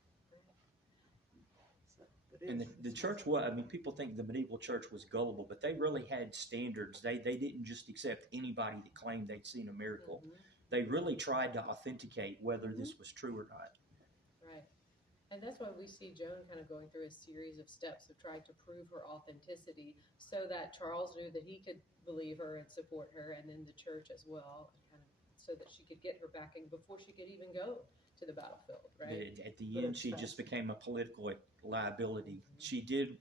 So, and the church was, I mean, people think the medieval church was gullible, but they really had standards. They didn't just accept anybody that claimed they'd seen a miracle. They really tried to authenticate whether this was true or not. Right. And that's why we see Joan kind of going through a series of steps of trying to prove her authenticity so that Charles knew that he could believe her and support her, and then the church as well, kind of, so that she could get her backing before she could even go to the battlefield, right? At the end, she just became a political liability. She did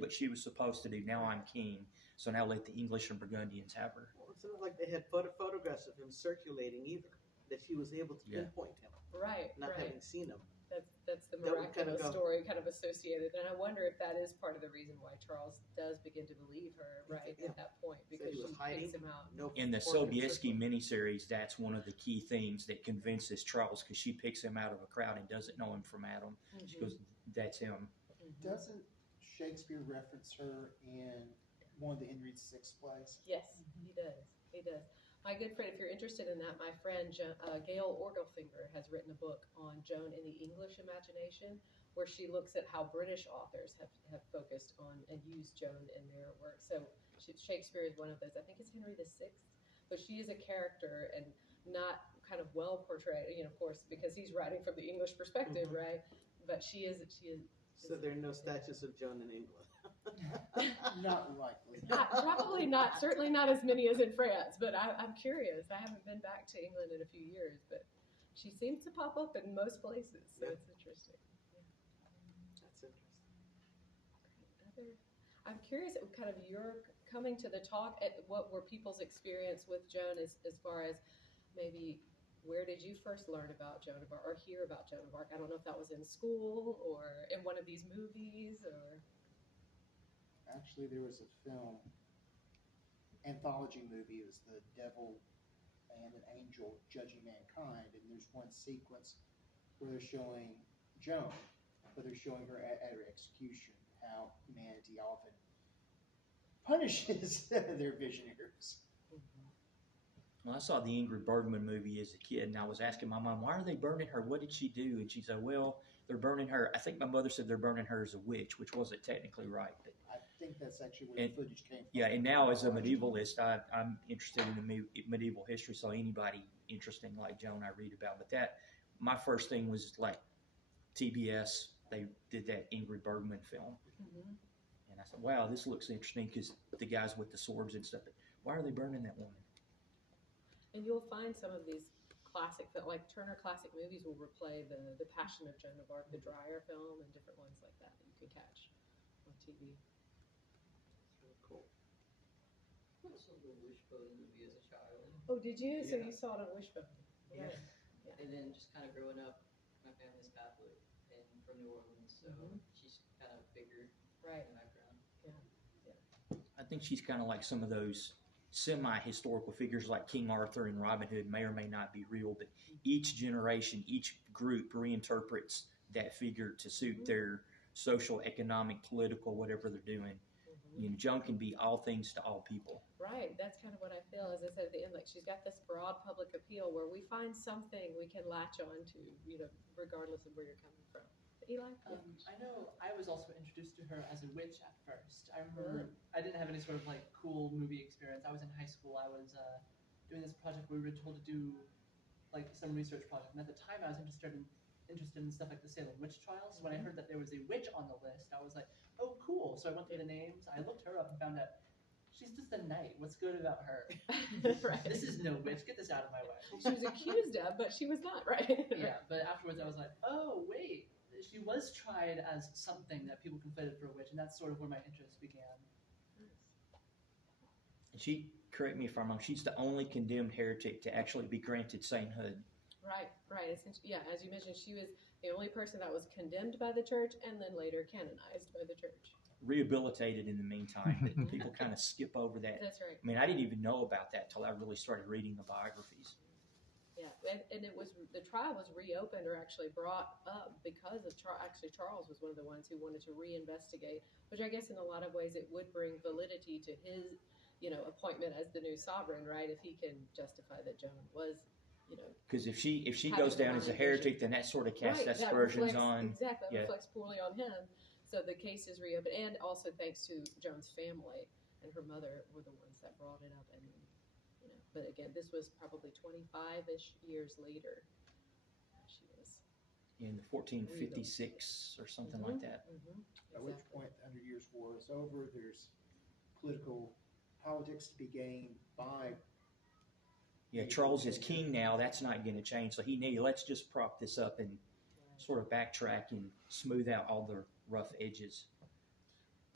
what she was supposed to do. Now I'm king, so now let the English and Burgundians have her. Well, it's not like they had photographs of him circulating either, that she was able to pinpoint him. Right. Not having seen him. That's the miraculous story kind of associated. And I wonder if that is part of the reason why Charles does begin to believe her, right, at that point, because she picks him out. In the Sobieski miniseries, that's one of the key things that convinces Charles, because she picks him out of a crowd and doesn't know him from Adam. She goes, that's him. Doesn't Shakespeare reference her in one of the Henry VI plays? Yes, he does. He does. My good friend, if you're interested in that, my friend Gail Orgelfinger has written a book on Joan in the English imagination, where she looks at how British authors have focused on and used Joan in their work. So Shakespeare is one of those. I think it's Henry VI, but she is a character and not kind of well portrayed, of course, because he's writing from the English perspective, right? But she is. So there are no statues of Joan in England. Not likely. Probably not, certainly not as many as in France, but I'm curious. I haven't been back to England in a few years, but she seems to pop up in most places, so it's interesting. That's interesting. I'm curious, kind of your coming to the talk, what were people's experience with Joan as far as maybe where did you first learn about Joan of Arc or hear about Joan of Arc? I don't know if that was in school or in one of these movies or... Actually, there was a film, anthology movie. It was The Devil and an Angel Judging Mankind, and there's one sequence where they're showing Joan, but they're showing her at her execution, how humanity often punishes their visionaries. Well, I saw the Ingrid Bergman movie as a kid, and I was asking my mom, why are they burning her? What did she do? And she said, well, they're burning her. I think my mother said they're burning her as a witch, which wasn't technically right. But I think that's actually where the footage came from. yeah, and now as a medievalist, I'm interested in the medieval history, so anybody interesting like Joan I read about. But my first thing was like TBS, they did that Ingrid Bergman film. Mm-hmm. And I said, wow, this looks interesting because the guys with the swords and stuff. But why are they burning that woman? And you'll find some of these classic, like Turner Classic Movies will replay the Passion of Joan of Arc, the Dreyer film, and different ones like that you can catch on TV. That's really cool. I saw the Wishbone movie as a child. Oh, did you? So Yeah. you saw it on Wishbone. Yeah. Right. And then just kind of growing up, my family's Catholic and from New Orleans, so Mhm. she's kind of a figure Right. in the background. I think she's kind of like some of those semi-historical figures like King Arthur and Robin Hood may or may not be real, but each generation, each group reinterprets that figure to suit their social, economic, political, whatever they're doing. Mhm. Joan can be all things to all people. Right, that's kind of what I feel. As I said at the end, like she's got this broad public appeal where we find something we can latch on to, regardless of where you're coming from. Eli? I know I was also introduced to her as a witch at first. I remember I didn't have any sort of like cool movie experience. I was in high school. I was doing this project where we were told to do like some research project. And at the time I was interested in stuff like the Salem witch trials. So when I heard that there was a witch on the list, I was like, oh cool. So I went through the names. I looked her up and found out she's just a knight. What's good about her? Right. This is no witch. Get this out of my way. She was accused of, but she was not, right? Yeah, but afterwards I was like, oh wait, she was tried as something that people conflated for a witch, and that's sort of where my interest began. And she, correct me if I'm wrong, she's the only condemned heretic to actually be granted sainthood. Right. Essentially, yeah, as you mentioned, she was the only person that was condemned by the church and then later canonized by the church. Rehabilitated in the meantime, but people kind of skip over that. That's right. I mean, I didn't even know about that till I really started reading the biographies. Yeah, and it was the trial was reopened or actually brought up because of Charles was one of the ones who wanted to reinvestigate, which I guess in a lot of ways it would bring validity to his, appointment as the new sovereign, right? If he can justify that Joan was, Because if she Having goes down as a divine heretic, then that sort of casts right, that aspersions reflects, on. exactly that yeah. reflects poorly on him. So the case is reopened, and also thanks to Joan's family and her mother were the ones that brought it up, and but again, this was probably 25-ish years later. She was In 1456 or something like that. At which point the 100 Years' War is over. There's politics to be gained by. Yeah, Charles is king now. That's not going to change. So let's just prop this up and sort of backtrack and smooth out all the rough edges.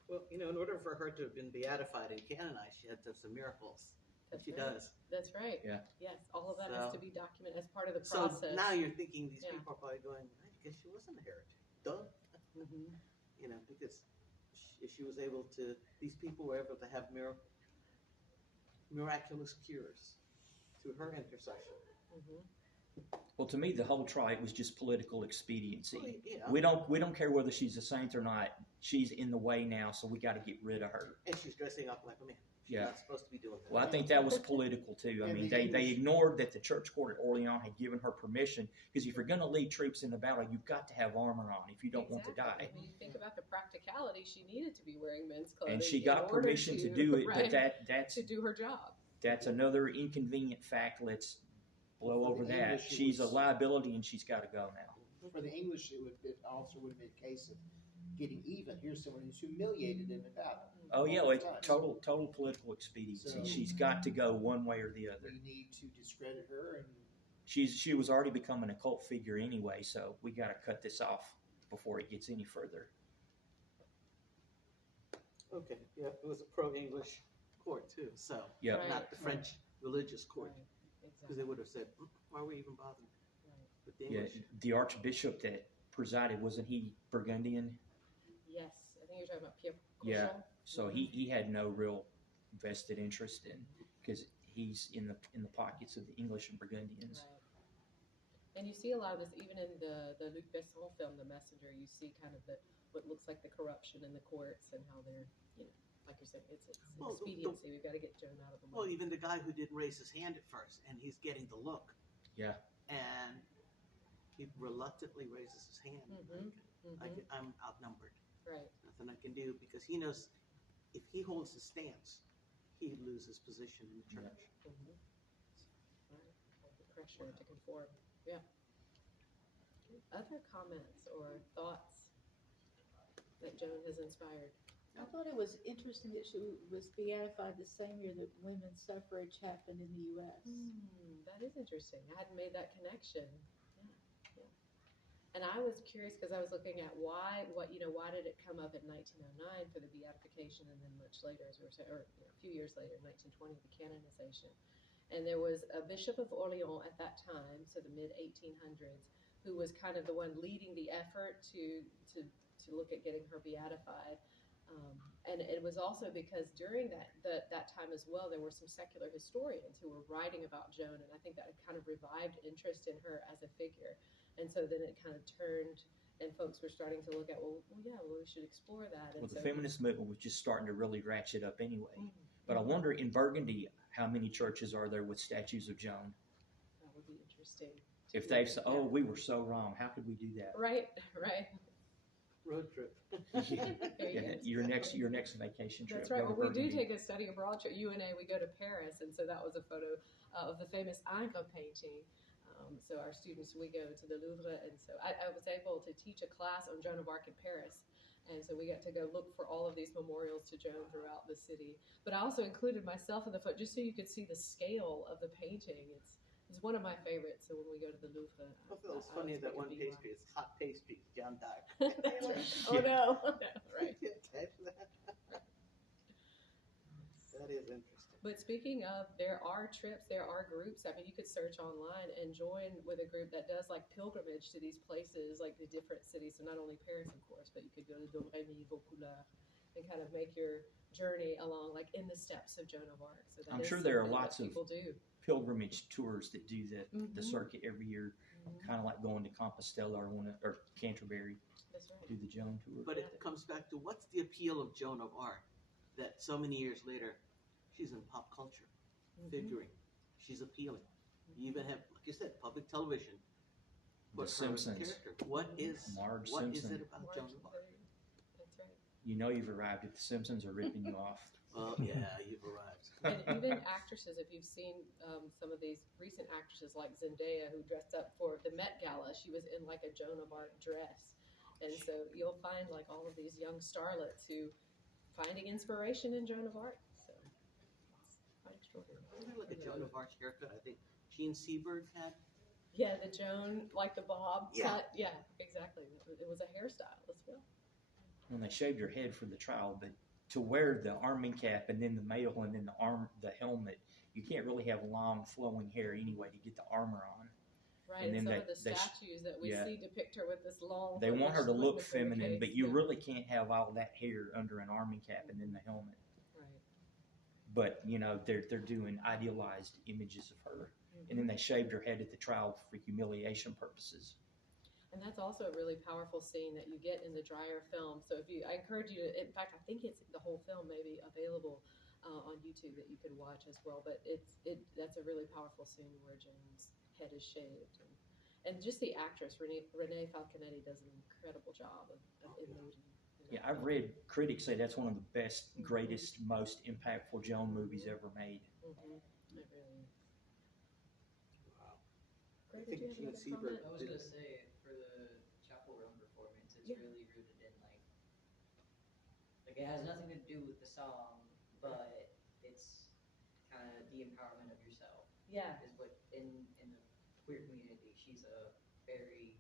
Well, in order for her to have been beatified and canonized, she had to have some miracles. And That's she right. does. That's right. Yeah. Yes, all of that has to be documented as part of the So process. now you're thinking these Yeah. people are probably going, I guess she wasn't a heretic. Duh. Mhm. Because she was able to, these people were able to have miraculous cures through her intercession. Mhm. Well, to me, the whole trial was just political expediency. Well, yeah. We don't care whether she's a saint or not. She's in the way now, so we got to get rid of her. And she's dressing up like a man. She's Yeah. not supposed to be doing that. Well, I think that was political too. I And mean, the they English- ignored that the church court at Orleans had given her permission, because if you're going to lead troops in the battle, you've got to have armor on if you don't want to Exactly. die. I mean, you think about the practicality, she needed to be wearing men's clothing. And she in got order permission to do it, right, but that's to do her job. another inconvenient fact. Let's blow For over the that. English, it She's a was- liability and she's got to go now. For the English, it also would have been a case of getting even. Here's someone who's humiliated in a battle. Oh yeah, multiple it's times. total political expediency. So- She's got to go one way or the other. We need to discredit her, and She was already becoming a cult figure anyway, so we got to cut this off before it gets any further. Okay, yeah, it was a pro-English court too, so, Yeah. Right. not the French religious court, Right, because exactly. they would have said, why were we even bothering Right. with the Yeah, English? the archbishop that presided, wasn't he Burgundian? Yes, I think you're talking about Pierre Yeah. Cochon. So he had no real vested interest in, because he's in the pockets of the English and Burgundians. Right. And you see a lot of this even in the Luc Besson film, The Messenger. You see kind of what looks like the corruption in the courts and how they're, like you're saying, it's Well, expediency. We've got to get Joan out of the Well, way. even the guy who didn't raise his hand at first, and he's getting the look, Yeah. and he reluctantly raises his hand. Mhm. I'm outnumbered. Right. Nothing I can do, because he knows if he holds his stance, he loses position in the church. Mhm. Right. The pressure to conform. Yeah. Other comments or thoughts that Joan has inspired? I thought it was interesting that she was beatified the same year that women's suffrage happened in the U.S. That is interesting. I hadn't made that connection. Yeah. And I was curious because I was looking at why did it come up in 1909 for the beatification, and then much later, as we were saying, or a few years later, in 1920, the canonization. And there was a bishop of Orleans at that time, so the mid 1800s, who was kind of the one leading the effort to look at getting her beatified. And it was also because during that time as well, there were some secular historians who were writing about Joan, and I think that kind of revived interest in her as a figure. And so then it kind of turned, and folks were starting to look at, we should explore that. And Well, the so, feminist movement was just starting to really ratchet up anyway. Mhm. But I wonder, in Burgundy, how many churches are there with statues of Joan? That would be interesting. If they've said, "Oh, we were so wrong. How could we do that?" Right. Road trip. There you Yeah, go. your next vacation trip. That's right. go to Well, we do Burgundy. take a study abroad trip. UNA, we go to Paris, and so that was a photo of the famous Ingres painting. So our students, we go to the Louvre, and so I was able to teach a class on Joan of Arc in Paris. And so we got to go look for all of these memorials to Joan throughout the city. But I also included myself in the photo just so you could see the scale of the painting. It's one of my favorites. So when we go to the Louvre, I thought it was I funny always that make a one beeline. pastry is hot pastry, John Dark. That's right. Oh no! Right. Catch that? That is interesting. But speaking of, there are trips, there are groups. I mean, you could search online and join with a group that does like pilgrimage to these places, like the different cities. So not only Paris, of course, but you could go to Domremy, Vaucouleurs, and kind of make your journey along, like in the steps of Joan of Arc. So that I'm is sure there are something that lots of people do. pilgrimage tours that do the Mhm. circuit every year, Mhm. kind of like going to Compostela or Canterbury, That's right. do the Joan tour. But it comes back to what's the appeal of Joan of Arc that so many years later she's in pop culture, Mhm. figuring. She's appealing. You even have, like you said, public television. The Put her as a Simpsons. character. What is Marge what is Simpson. it about Joan of Arc? That's right. You know you've arrived if the Simpsons are ripping you off. Well, yeah, you've arrived. And even actresses, if you've seen some of these recent actresses like Zendaya, who dressed up for the Met Gala, she was in like a Joan of Arc dress. And so you'll find like all of these young starlets who finding inspiration in Joan of Arc. So it's quite extraordinary. Wasn't there like a Joan of Arc haircut? I think Gene Seberg had. Yeah, the Joan, like the bob Yeah. cut. Yeah, exactly. It was a hairstyle as well. When they shaved her head for the trial, but to wear the arming cap and then the mail and then the helmet, you can't really have long flowing hair anyway to get the armor on. Right, And and, then some of the they statues that we yeah. see depict her with this long. They want her to like look within the feminine, case. but you Yeah. really can't have all that hair under an arming cap and then the helmet. Right. But they're doing idealized images of her, and then they shaved her head at the trial for humiliation purposes. And that's also a really powerful scene that you get in the Dreyer film. So I encourage you to, in fact, I think the whole film may be available on YouTube that you could watch as well. But that's a really powerful scene where Joan's head is shaved, and just the actress Renee Falconetti does an incredible job of emoting. Yeah, I've read critics say that's one of the best, greatest, most impactful Joan movies ever made. Mm-hmm. It really is. Wow. Greg, I think did you have Gene another Siebert comment? I was gonna say for the Chapel Run performance, it's Yeah. really rooted in like it has nothing to do with the song, but it's kind of the empowerment of yourself. Yeah. Is what in the queer community, she's a very,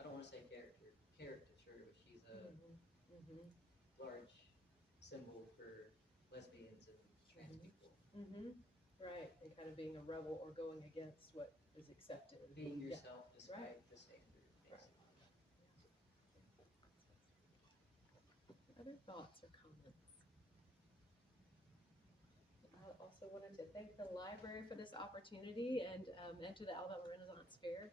I don't want to say caricature, but she's a Mm-hmm. large symbol for lesbians and trans people. Mm-hmm. Right, and kind of being a rebel or going against what is accepted. Being Yeah. yourself despite Right. the standard. Right. Other thoughts or comments? I also wanted to thank the library for this opportunity and to the Alabama Renaissance Fair.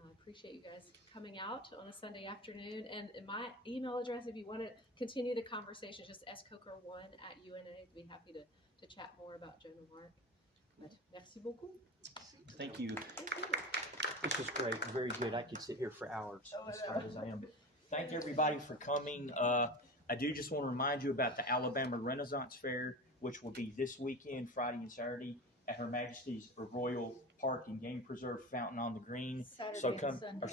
I appreciate you guys coming out on a Sunday afternoon. And my email address, if you want to continue the conversation, just scoker1@UNA. I'd be happy to chat more about Joan of Arc. But merci beaucoup. Thank you. Thank you. This was great, very good. I could sit here for hours, Oh, I as know. tired as I am. Thank everybody for coming. I do just want to remind you about the Alabama Renaissance Fair, which will be this weekend, Friday and Saturday, at Her Majesty's Royal Park and Game Preserve Fountain on the Green. So come, or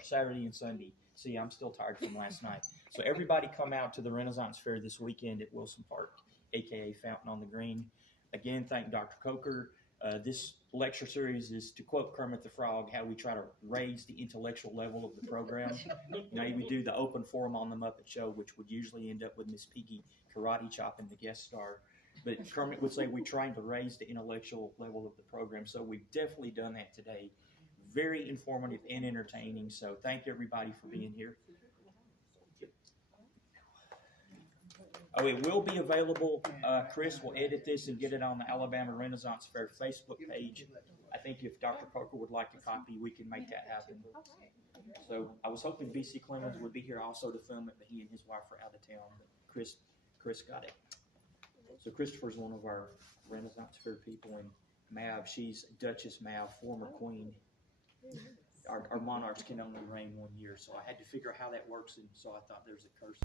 Saturday and Sunday. See, I'm still tired from last night. So everybody come out to the Renaissance Fair this weekend at Wilson Park, aka Fountain on the Green. Again, thank Dr. Coker. This lecture series is, to quote Kermit the Frog, how we try to raise the intellectual level of the program. We do the open forum on the Muppet Show, which would usually end up with Miss Piggy karate chopping the guest star. But Kermit would say we're trying to raise the intellectual level of the program. So we've definitely done that today. Very informative and entertaining. So thank everybody for being here. Oh, it will be available. Chris will edit this and get it on the Alabama Renaissance Fair Facebook page. I think if Dr. Coker would like a copy, we can make that happen. So I was hoping B.C. Clemens would be here also to film it, but he and his wife are out of town. But Chris got it. So Christopher's one of our Renaissance Fair people, and Mav, she's Duchess Mav, former queen. Our monarchs can only reign 1 year, so I had to figure out how that works, and so I thought there's a curse.